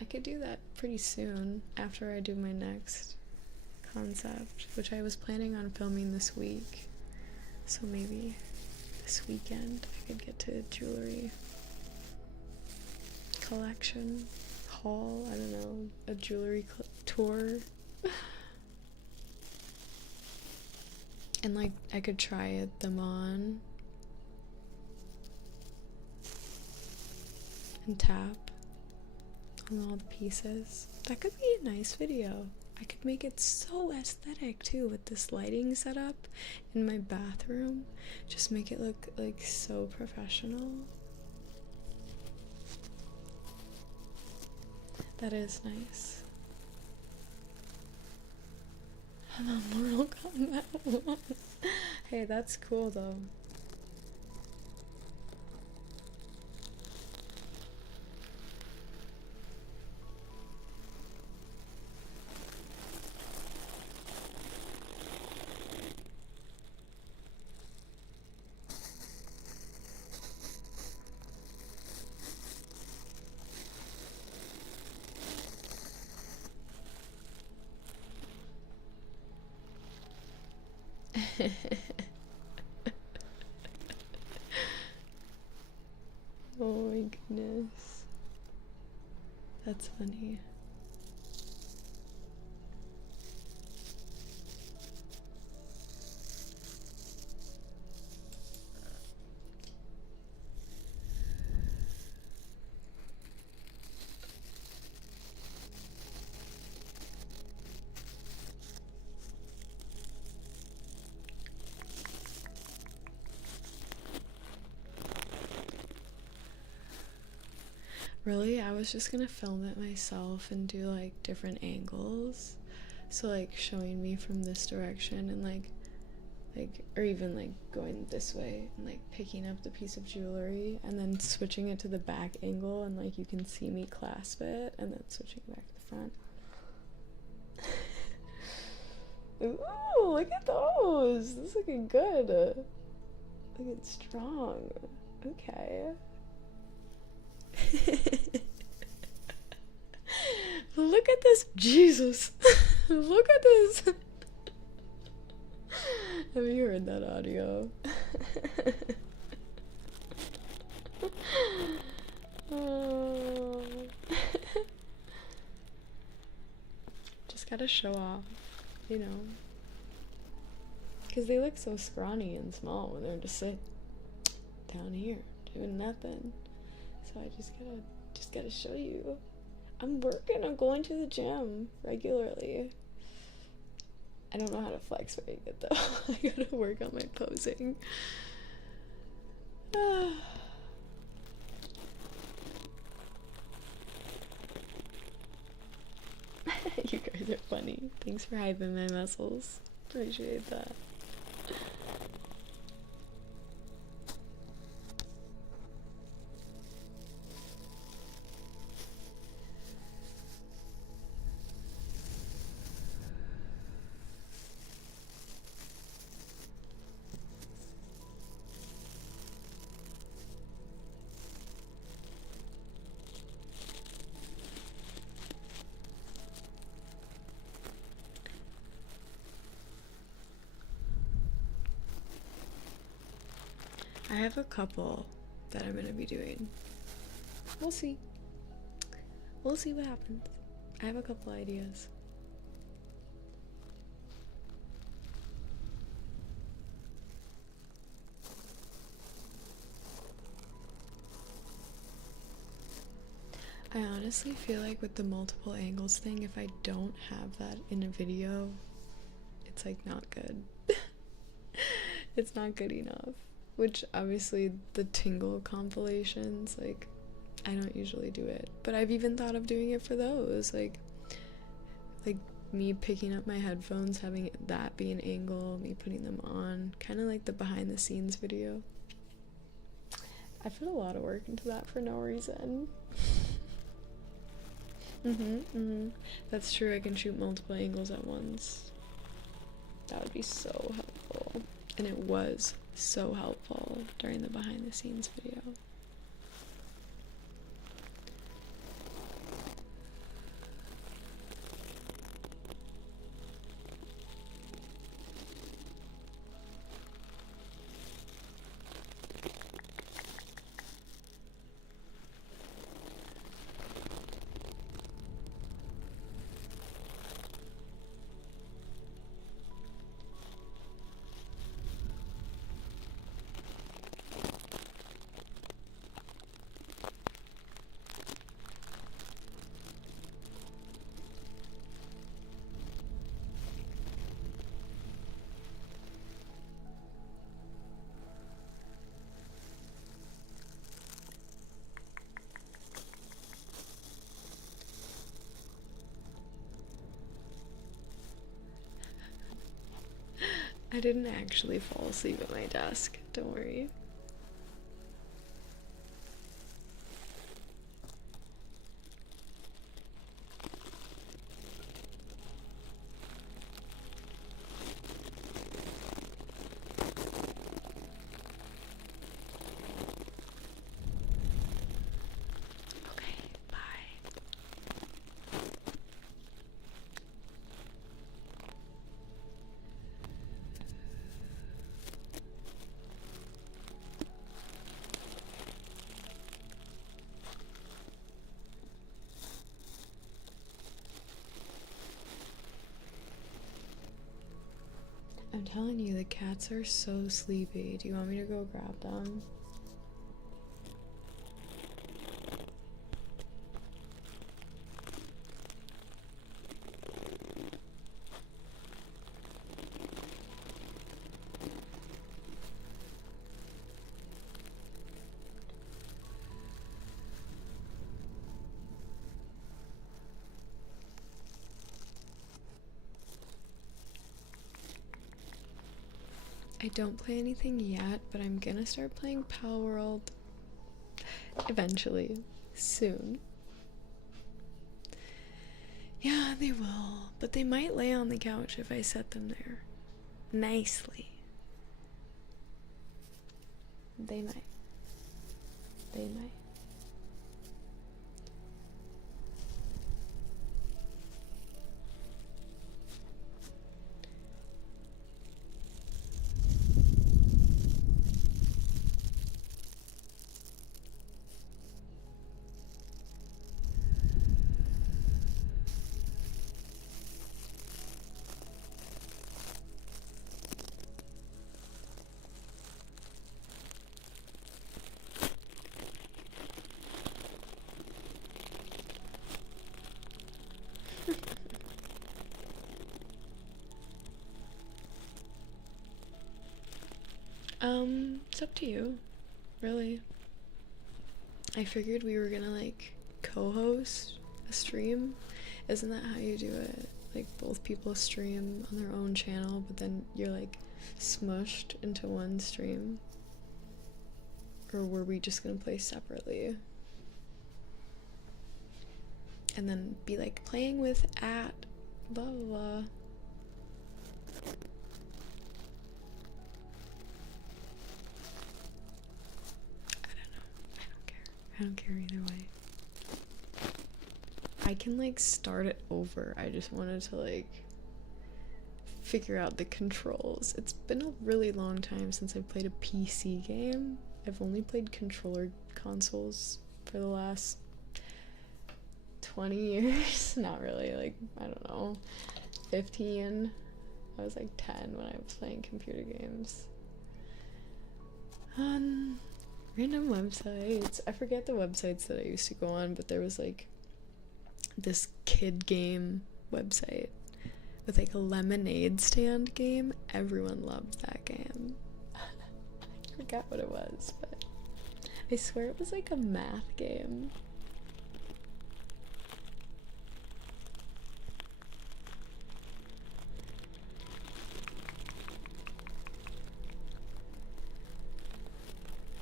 I could do that pretty soon after I do my next concept, which I was planning on filming this week. So maybe this weekend I could get to jewelry collection haul. I don't know, a jewelry tour. And like I could try them on and tap on all the pieces. That could be a nice video. I could make it so aesthetic too with this lighting setup in my bathroom. Just make it look like so professional. That is nice. I'm a Mortal Kombat 1. Hey, that's cool though. Oh my goodness. That's funny. Really, I was just gonna film it myself and do like different angles. So like showing me from this direction and like or even like going this way and like picking up the piece of jewelry and then switching it to the back angle and like you can see me clasp it and then switching back to the front. Ooh, look at those. This is looking good. Looking strong. Okay. Look at this, Jesus. Look at this. Have you heard that audio? Oh. Just gotta show off, you know, because they look so scrawny and small when they're just sitting down here doing nothing. So I just gotta Just gotta show you. I'm working on going to the gym regularly. I don't know how to flex very good though. I gotta work on my posing. You guys are funny. Thanks for hyping my muscles. Appreciate that. I have a couple that I'm gonna be doing. We'll see. We'll see what happens. I have a couple ideas. I honestly feel like with the multiple angles thing, if I don't have that in a video, it's like not good. It's not good enough. Which obviously the tingle compilations, like I don't usually do it, but I've even thought of doing it for those, like me picking up my headphones, having that be an angle, me putting them on, kind of like the behind the scenes video. I put a lot of work into that for no reason. That's true, I can shoot multiple angles at once. That would be so helpful. And it was so helpful during the behind the scenes video. I didn't actually fall asleep at my desk, don't worry. I'm telling you, the cats are so sleepy. Do you want me to go grab them? I don't play anything yet, but I'm gonna start playing Power World eventually, soon. Yeah, they will, but they might lay on the couch if I set them there nicely. They might. They might. It's up to you, really. I figured we were gonna like co-host a stream. Isn't that how you do it? Like both people stream on their own channel, but then you're like smushed into one stream? Or were we just gonna play separately? And then be like playing with at blah blah blah. I don't know. I don't care. I don't care either way. I can like start it over. I just wanted to like figure out the controls. It's been a really long time since I've played a PC game. I've only played controller consoles for the last 20 years. Not really, like, I don't know, 15. I was like 10 when I was playing computer games. On random websites. I forget the websites that I used to go on, but there was like this kid game website with like a lemonade stand game. Everyone loved that game. I forgot what it was, but I swear it was like a math game.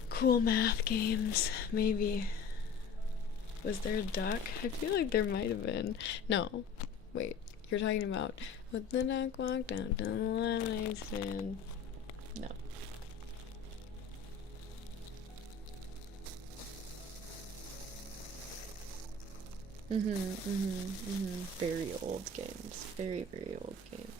Cool math games, maybe. Was there a duck? I feel like there might have been. No, wait. You're talking about with the duck walk down the lemonade stand. No. Very old games. Very, very old games.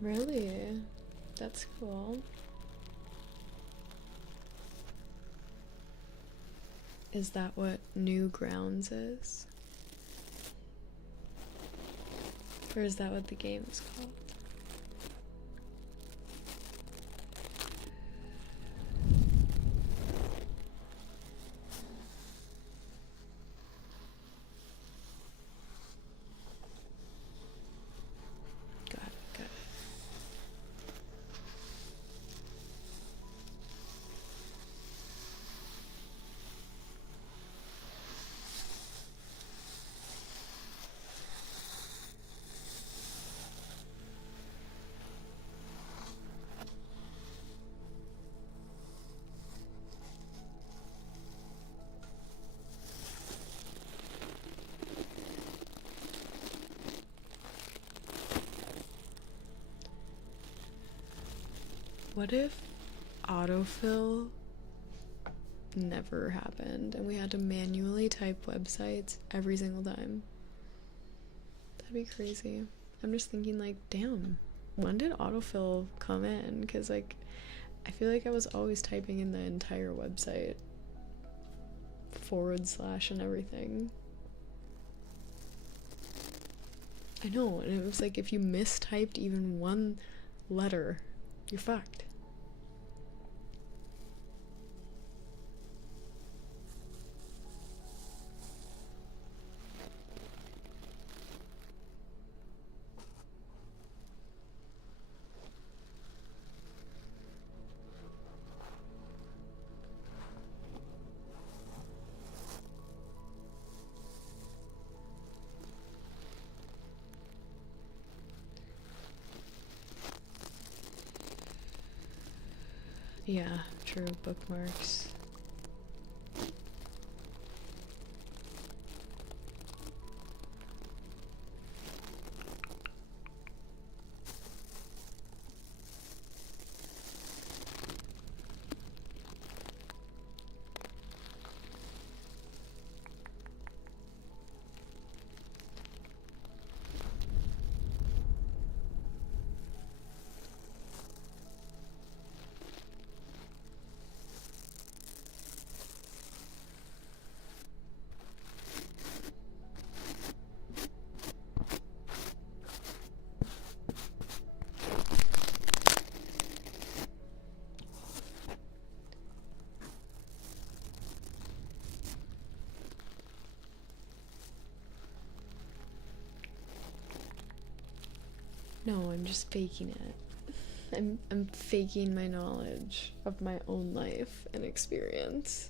Really? That's cool. Is that what Newgrounds is? Or is that what the game is called? Got it, got it. What if autofill never happened and we had to manually type websites every single time? That'd be crazy. I'm just thinking like, damn, when did autofill come in? Because like, I feel like I was always typing in the entire website, / and everything. I know, and it was like if you mistyped even one letter, you're fucked. Yeah, true, bookmarks. No, I'm just faking it. I'm faking my knowledge of my own life and experience.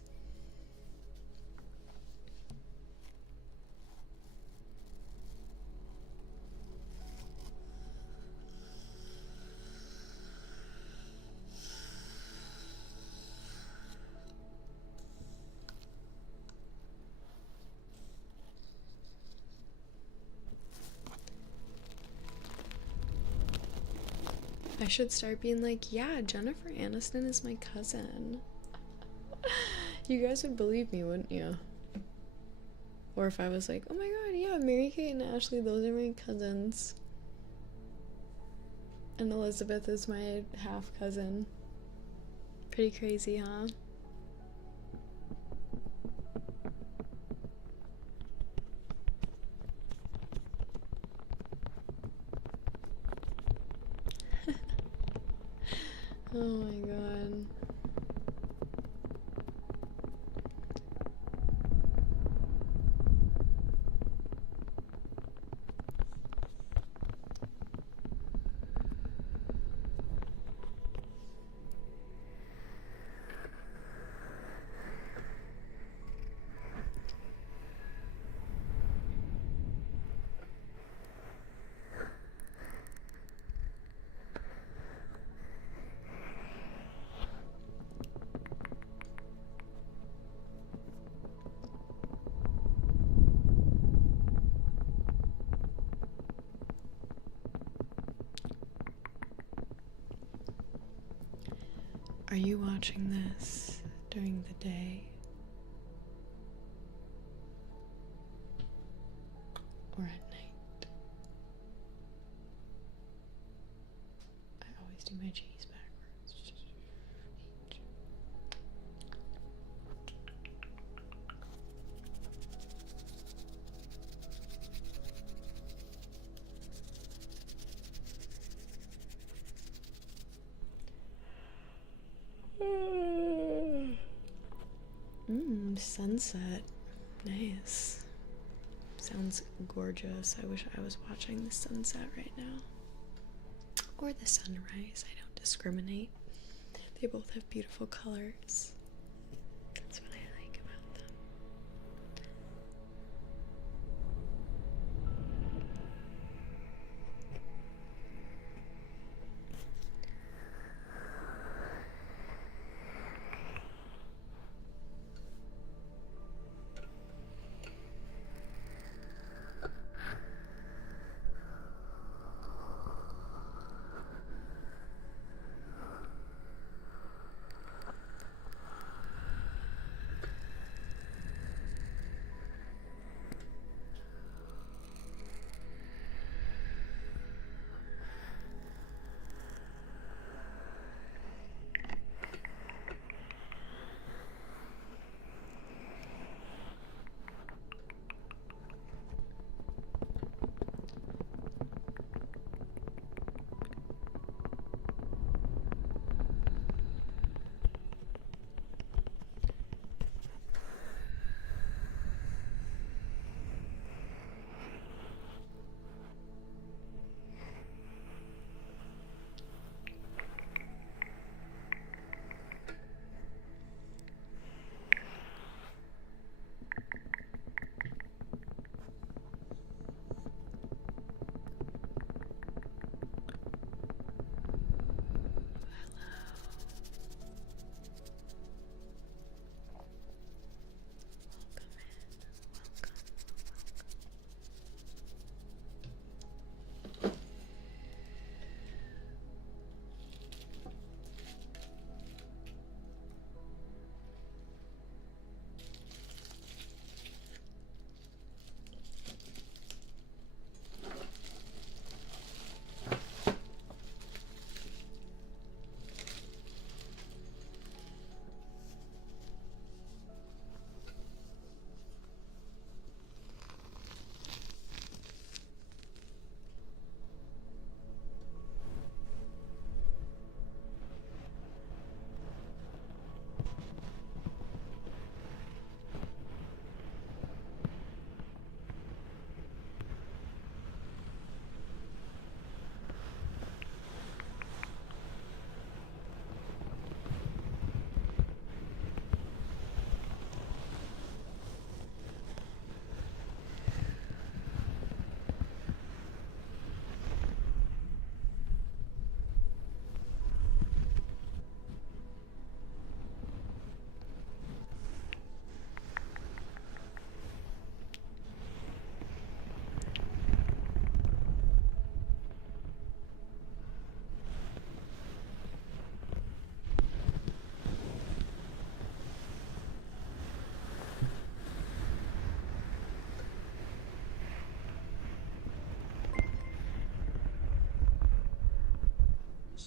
I should start being like, yeah, Jennifer Aniston is my cousin. You guys would believe me, wouldn't you? Or if I was like, oh my god, yeah, Mary-Kate and Ashley, those are my cousins. And Elizabeth is my half cousin. Pretty crazy, huh? Oh my god. Are you watching this during the day? Or at night? I always do my cheese backwards. Sunset. Nice. Sounds gorgeous. I wish I was watching the sunset right now. Or the sunrise. I don't discriminate. They both have beautiful colors. That's what I like about them.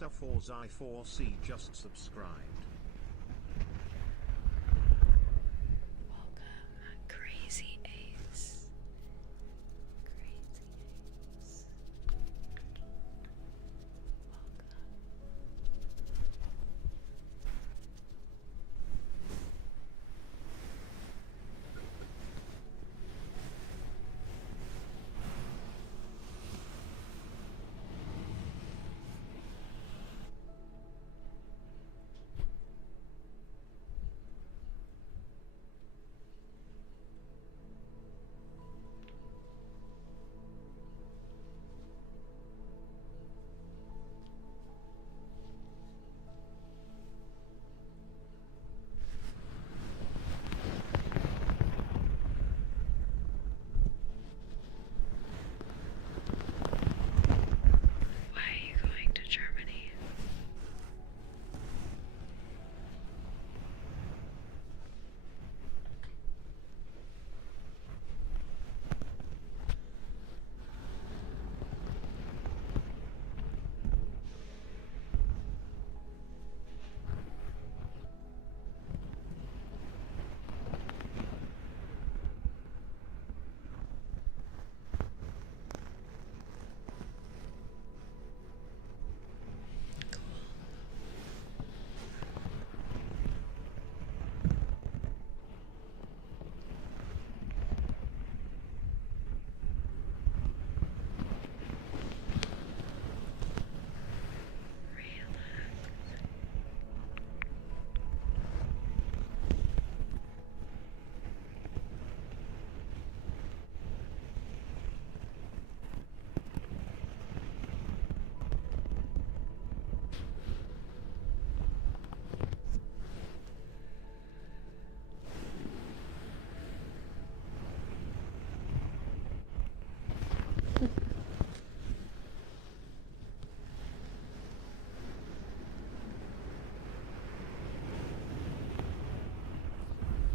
Acer4Zi4C just subscribed. Welcome, Crazy Ace. Crazy Ace. Why are you going to Germany?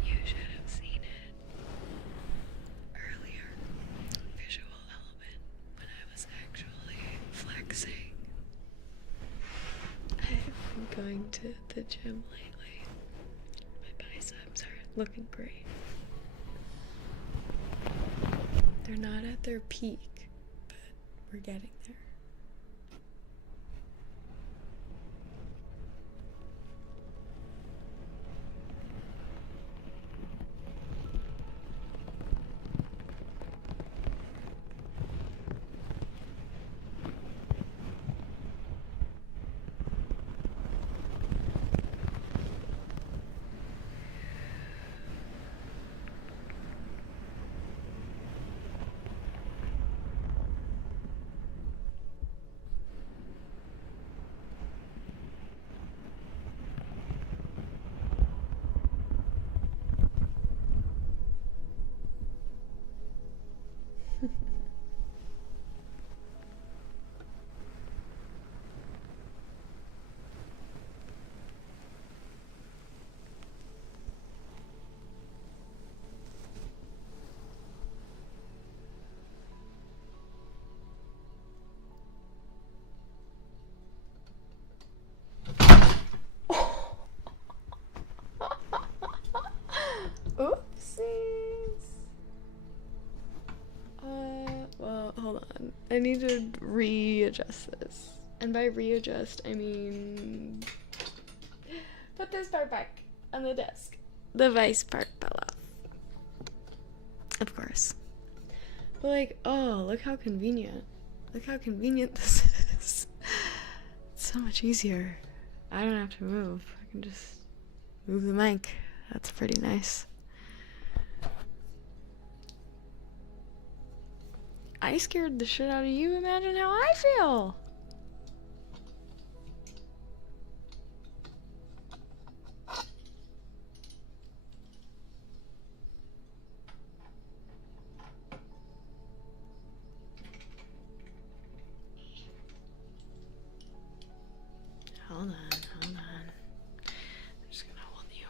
You should have seen it earlier. Visual element when I was actually flexing. I've been going to the gym lately. My biceps are looking great. They're not at their peak, but we're getting there. Oopsies. Well, hold on. I need to readjust this. And by readjust, I mean put this part back on the desk. The vice part fell off. Of course. But like, oh, look how convenient. Look how convenient this is. It's so much easier. I don't have to move. I can just move the mic. That's pretty nice. I scared the shit out of you. Imagine how I feel. Hold on. I'm just gonna hold you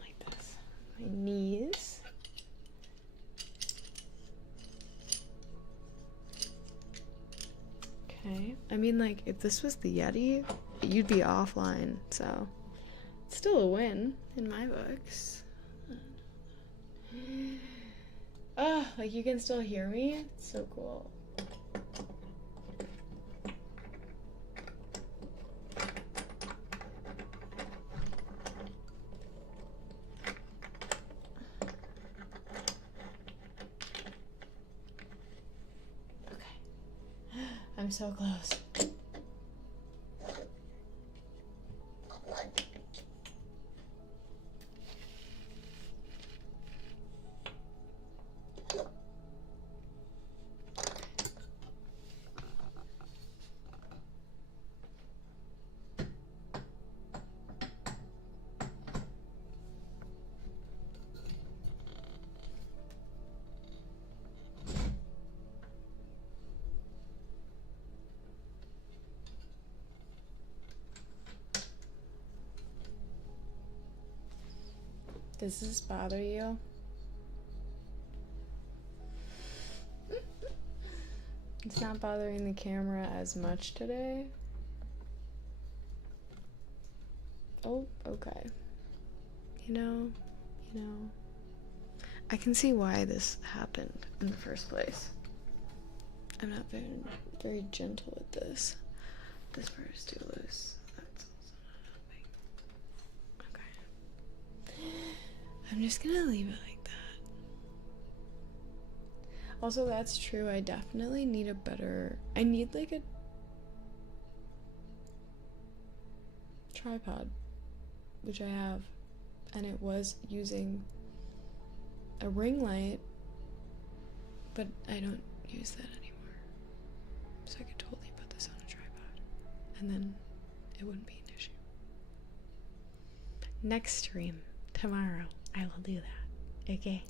like this. My knees. Okay. I mean, like, if this was the Yeti, you'd be offline, so it's still a win in my books. Oh, like you can still hear me? It's so cool. Okay. I'm so close. Does this bother you? It's not bothering the camera as much today. Oh, okay. You know, I can see why this happened in the first place. I'm not very gentle with this. This part is too loose. That's also not helping. Okay. I'm just gonna leave it like that. Also, that's true. I definitely need I need like a tripod, which I have, and it was using a ring light, but I don't use that anymore. So I could totally put this on a tripod, and then it wouldn't be an issue. Next stream, tomorrow, I will do that. Okay?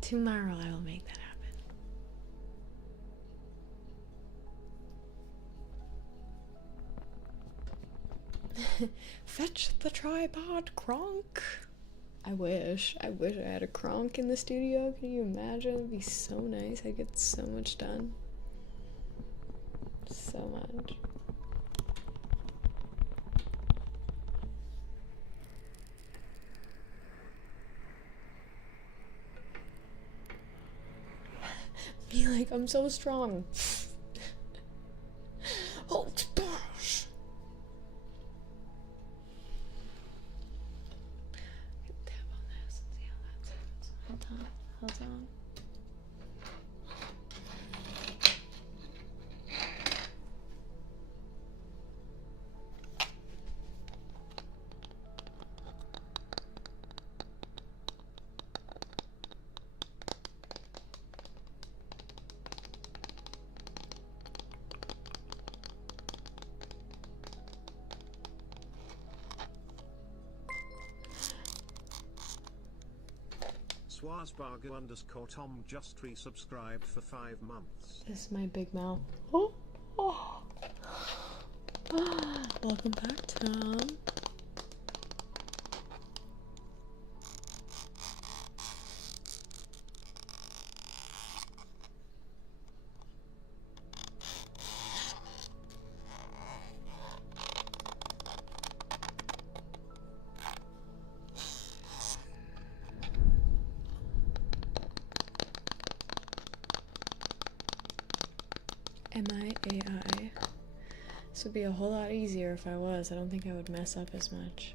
Tomorrow I will make that happen. Fetch the tripod, Kronk. I wish I had a Kronk in the studio. Can you imagine? It'd be so nice. I'd get so much done. So much. Be like, I'm so strong. Oh, gosh. Tap on this and see how that sounds. Hold on. Swazbargo_Tom just resubscribed for 5 months. This is my big mouth. Oh, oh. Welcome back, Tom. Am I AI? This would be a whole lot easier if I was. I don't think I would mess up as much.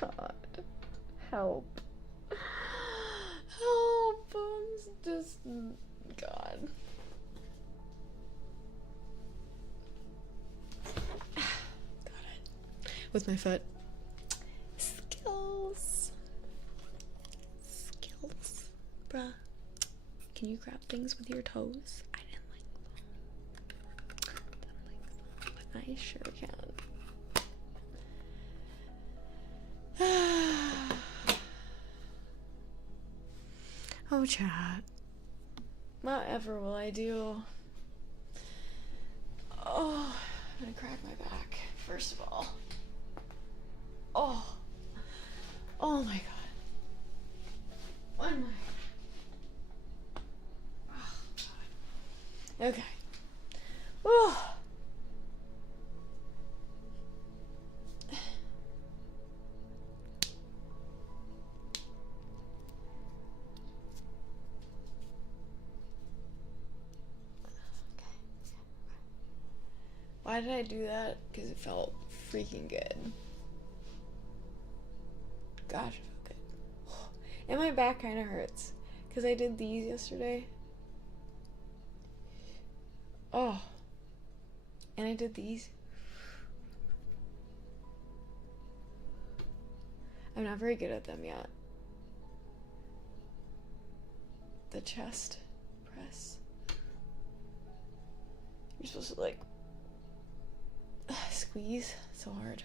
God, help. Help, I'm god. Got it. With my foot. Skills. Skills. Bruh. Can you grab things with your toes? I didn't like them. But I sure can. Oh, chat. Whatever will I do? Oh, I'm gonna crack my back, first of all. Oh. Oh my god. Oh my. Oh god. Okay. Oh. Why did I do that? Because it felt freaking good. Gosh, it felt good. And my back kind of hurts. Because I did these yesterday. Oh. And I did these. I'm not very good at them yet. The chest press. You're supposed to like squeeze so hard.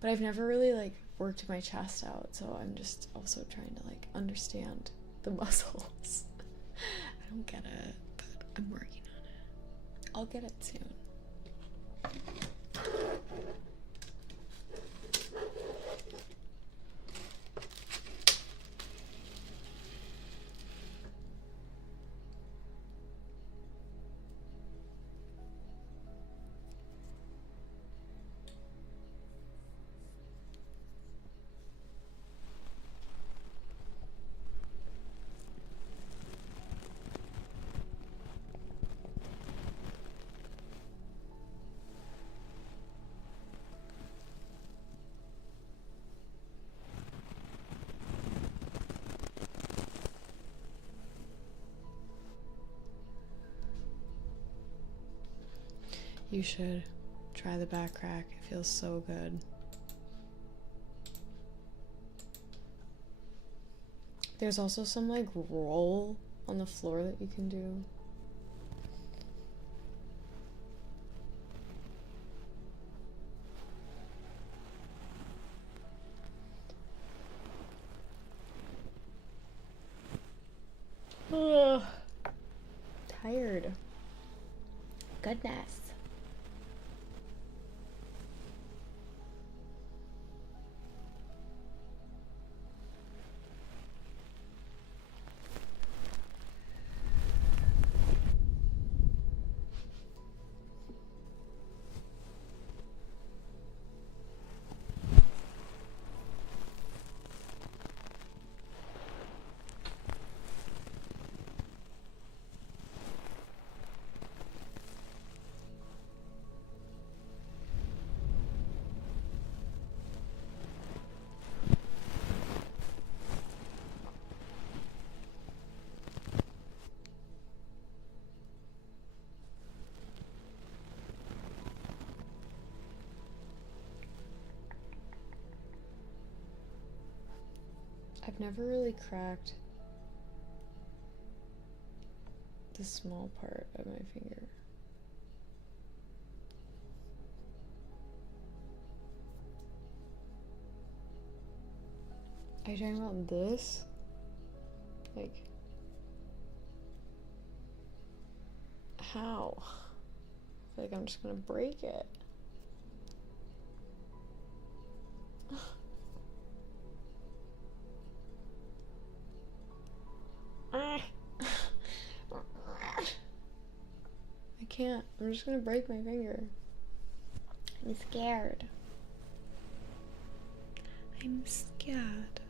But I've never really like worked my chest out, so I'm just also trying to like understand the muscles. I don't get it, but I'm working on it. I'll get it soon. You should try the back crack. It feels so good. There's also some like roll on the floor that you can do. Ugh. Tired. Goodness. I've never really cracked the small part of my finger. Are you talking about this? Like, how? I feel like I'm just gonna break it. I can't. I'm just gonna break my finger. I'm scared. I'm scared.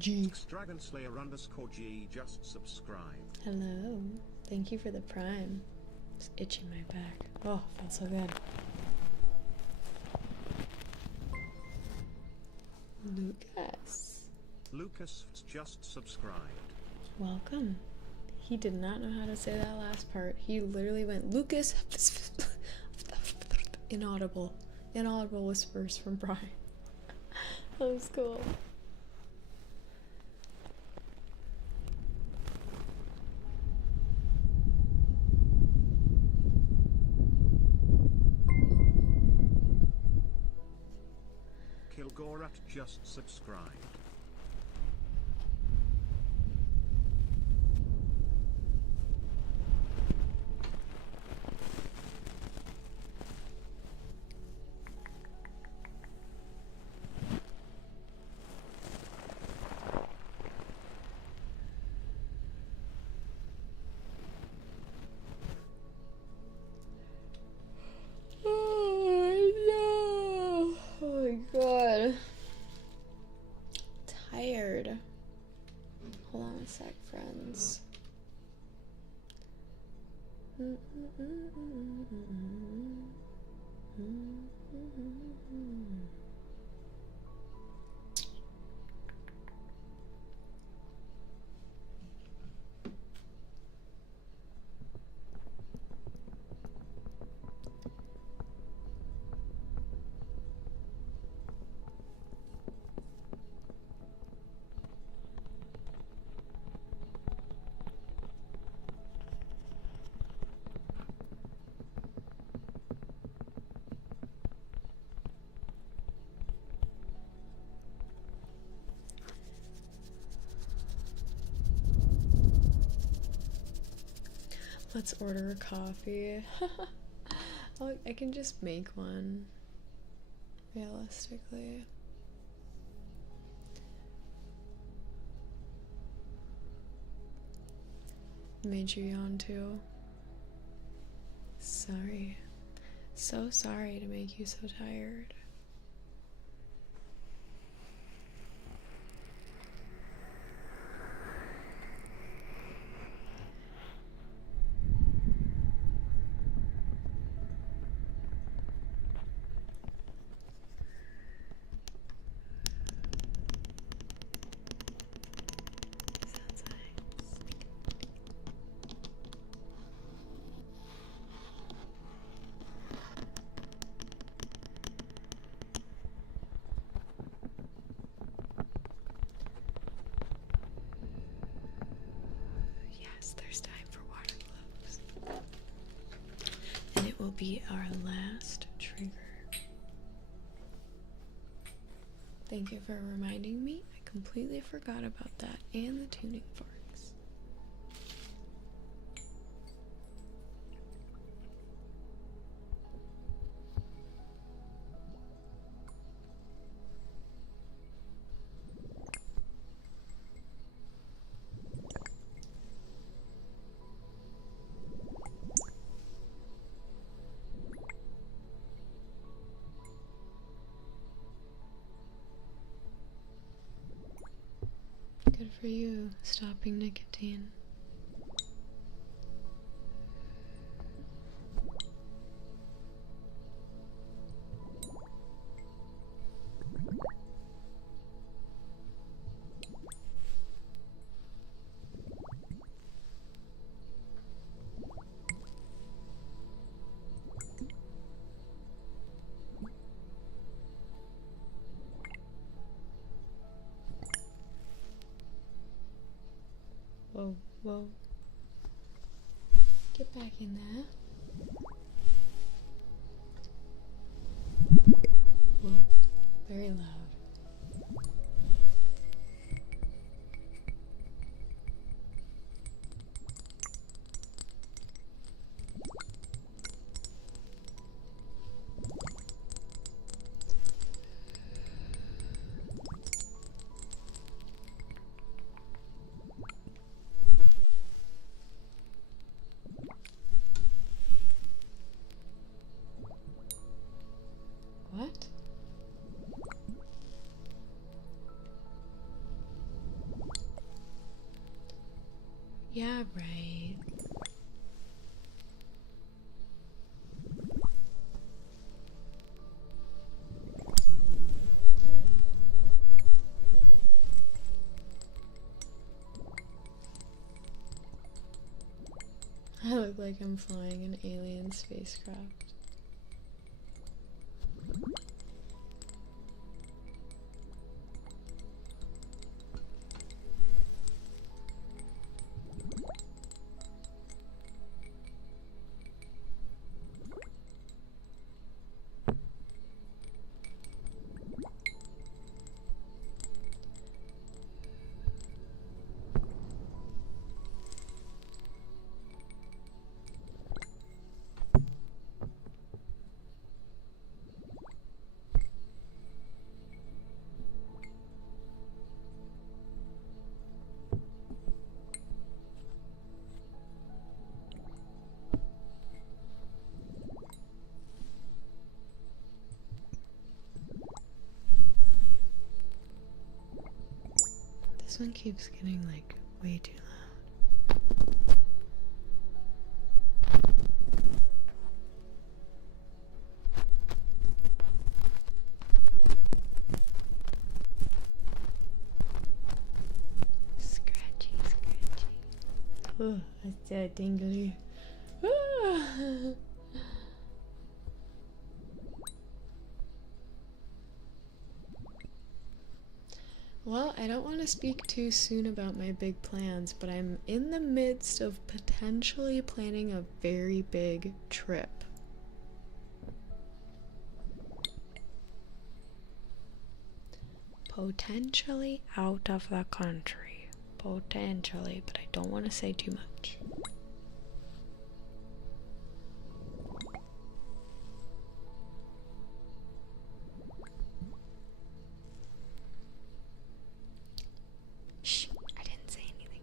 G. Dragonslayer _G just subscribed. Hello. Thank you for the prime. Just itching my back. Oh, felt so good. Lucas. Lucas just subscribed. Welcome. He did not know how to say that last part. He literally went, Lucas. Inaudible. Inaudible whispers from Brian. That was cool. Kilgorat just subscribed. Oh no! Oh my god. Tired. Hold on a sec, friends. Let's order a coffee. Oh, I can just make one. Realistically. Made you yawn too. Sorry. So sorry to make you so tired. There's time for water globes. And it will be our last trigger. Thank you for reminding me. I completely forgot about that and the tuning forks. Good for you, stopping nicotine. Whoa, whoa. Get back in there. Whoa, very loud. What? Yeah, right. I look like I'm flying an alien spacecraft. This one keeps getting like way too loud. Scratchy, scratchy. Oh, that's so tingly. Ah. Well, I don't want to speak too soon about my big plans, but I'm in the midst of potentially planning a very big trip. Potentially out of the country. Potentially, but I don't want to say too much. Shh, I didn't say anything.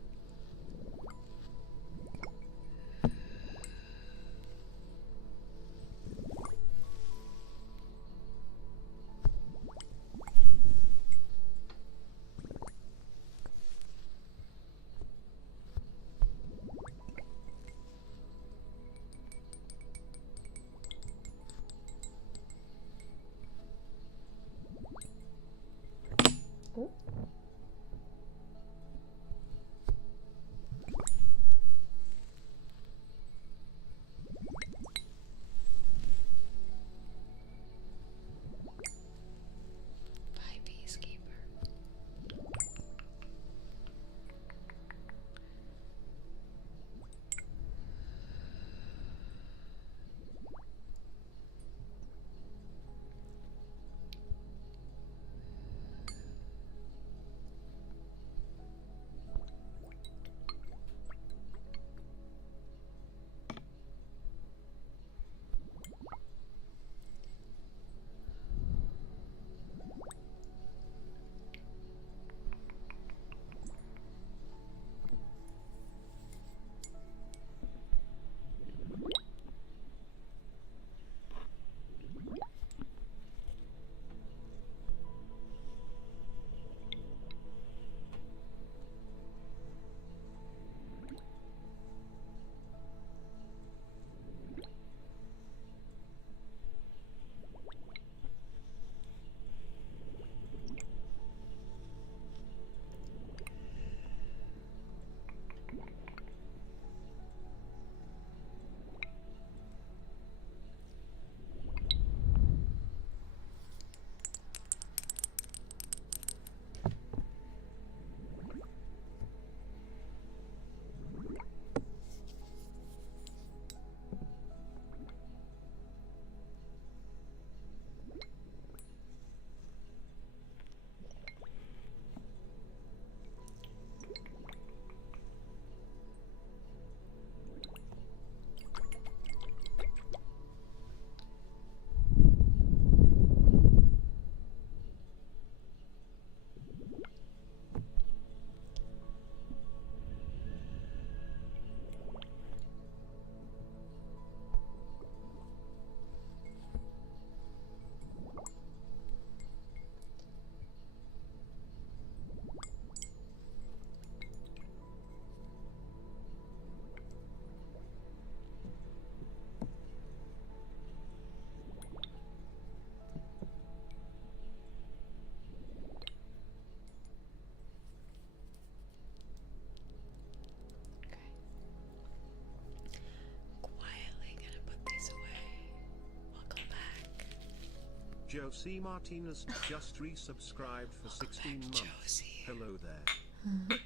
Josie Martinez just resubscribed for 16 months. Josie. Hello there.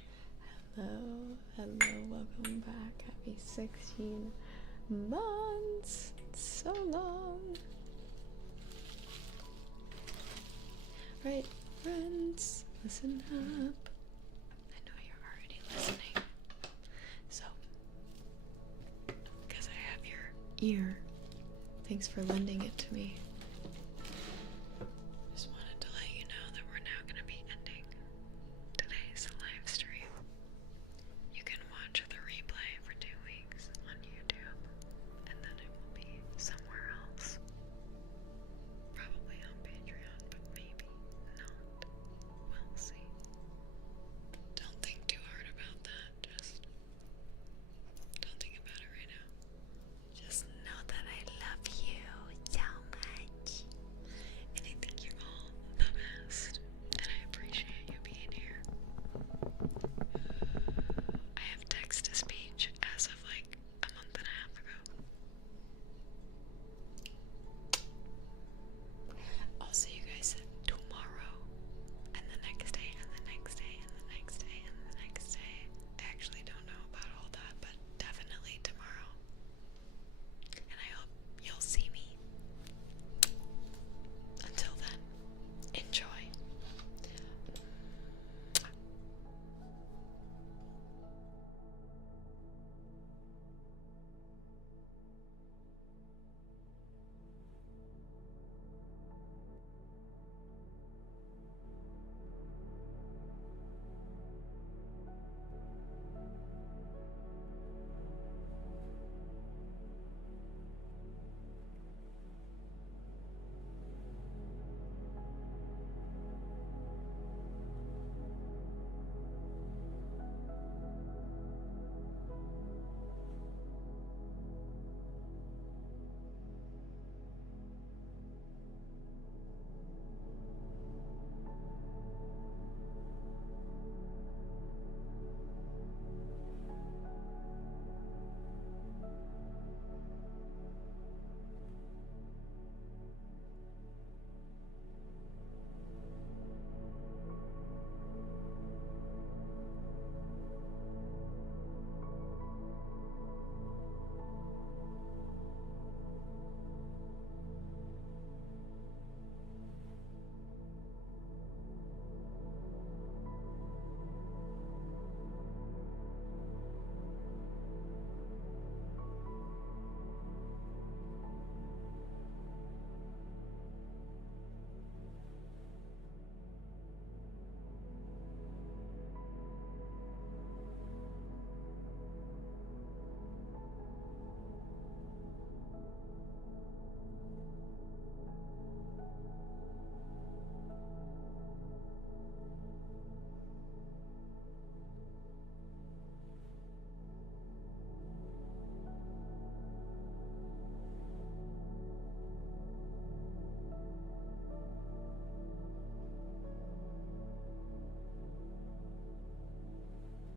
Hello, welcome back. Happy 16 months. It's so long. Right, friends, listen up. I know you're already listening. So, because I have your ear, thanks for lending it to me. Just wanted to let you know that we're now going to be ending today's live stream. You can watch the replay for 2 weeks on YouTube, and then it will be somewhere else. Probably on Patreon, but maybe not. We'll see. Don't think too hard about that. Just don't think about it right now. Just know that I love you so much. And I think you're all the best. And I appreciate you being here. I have text to speech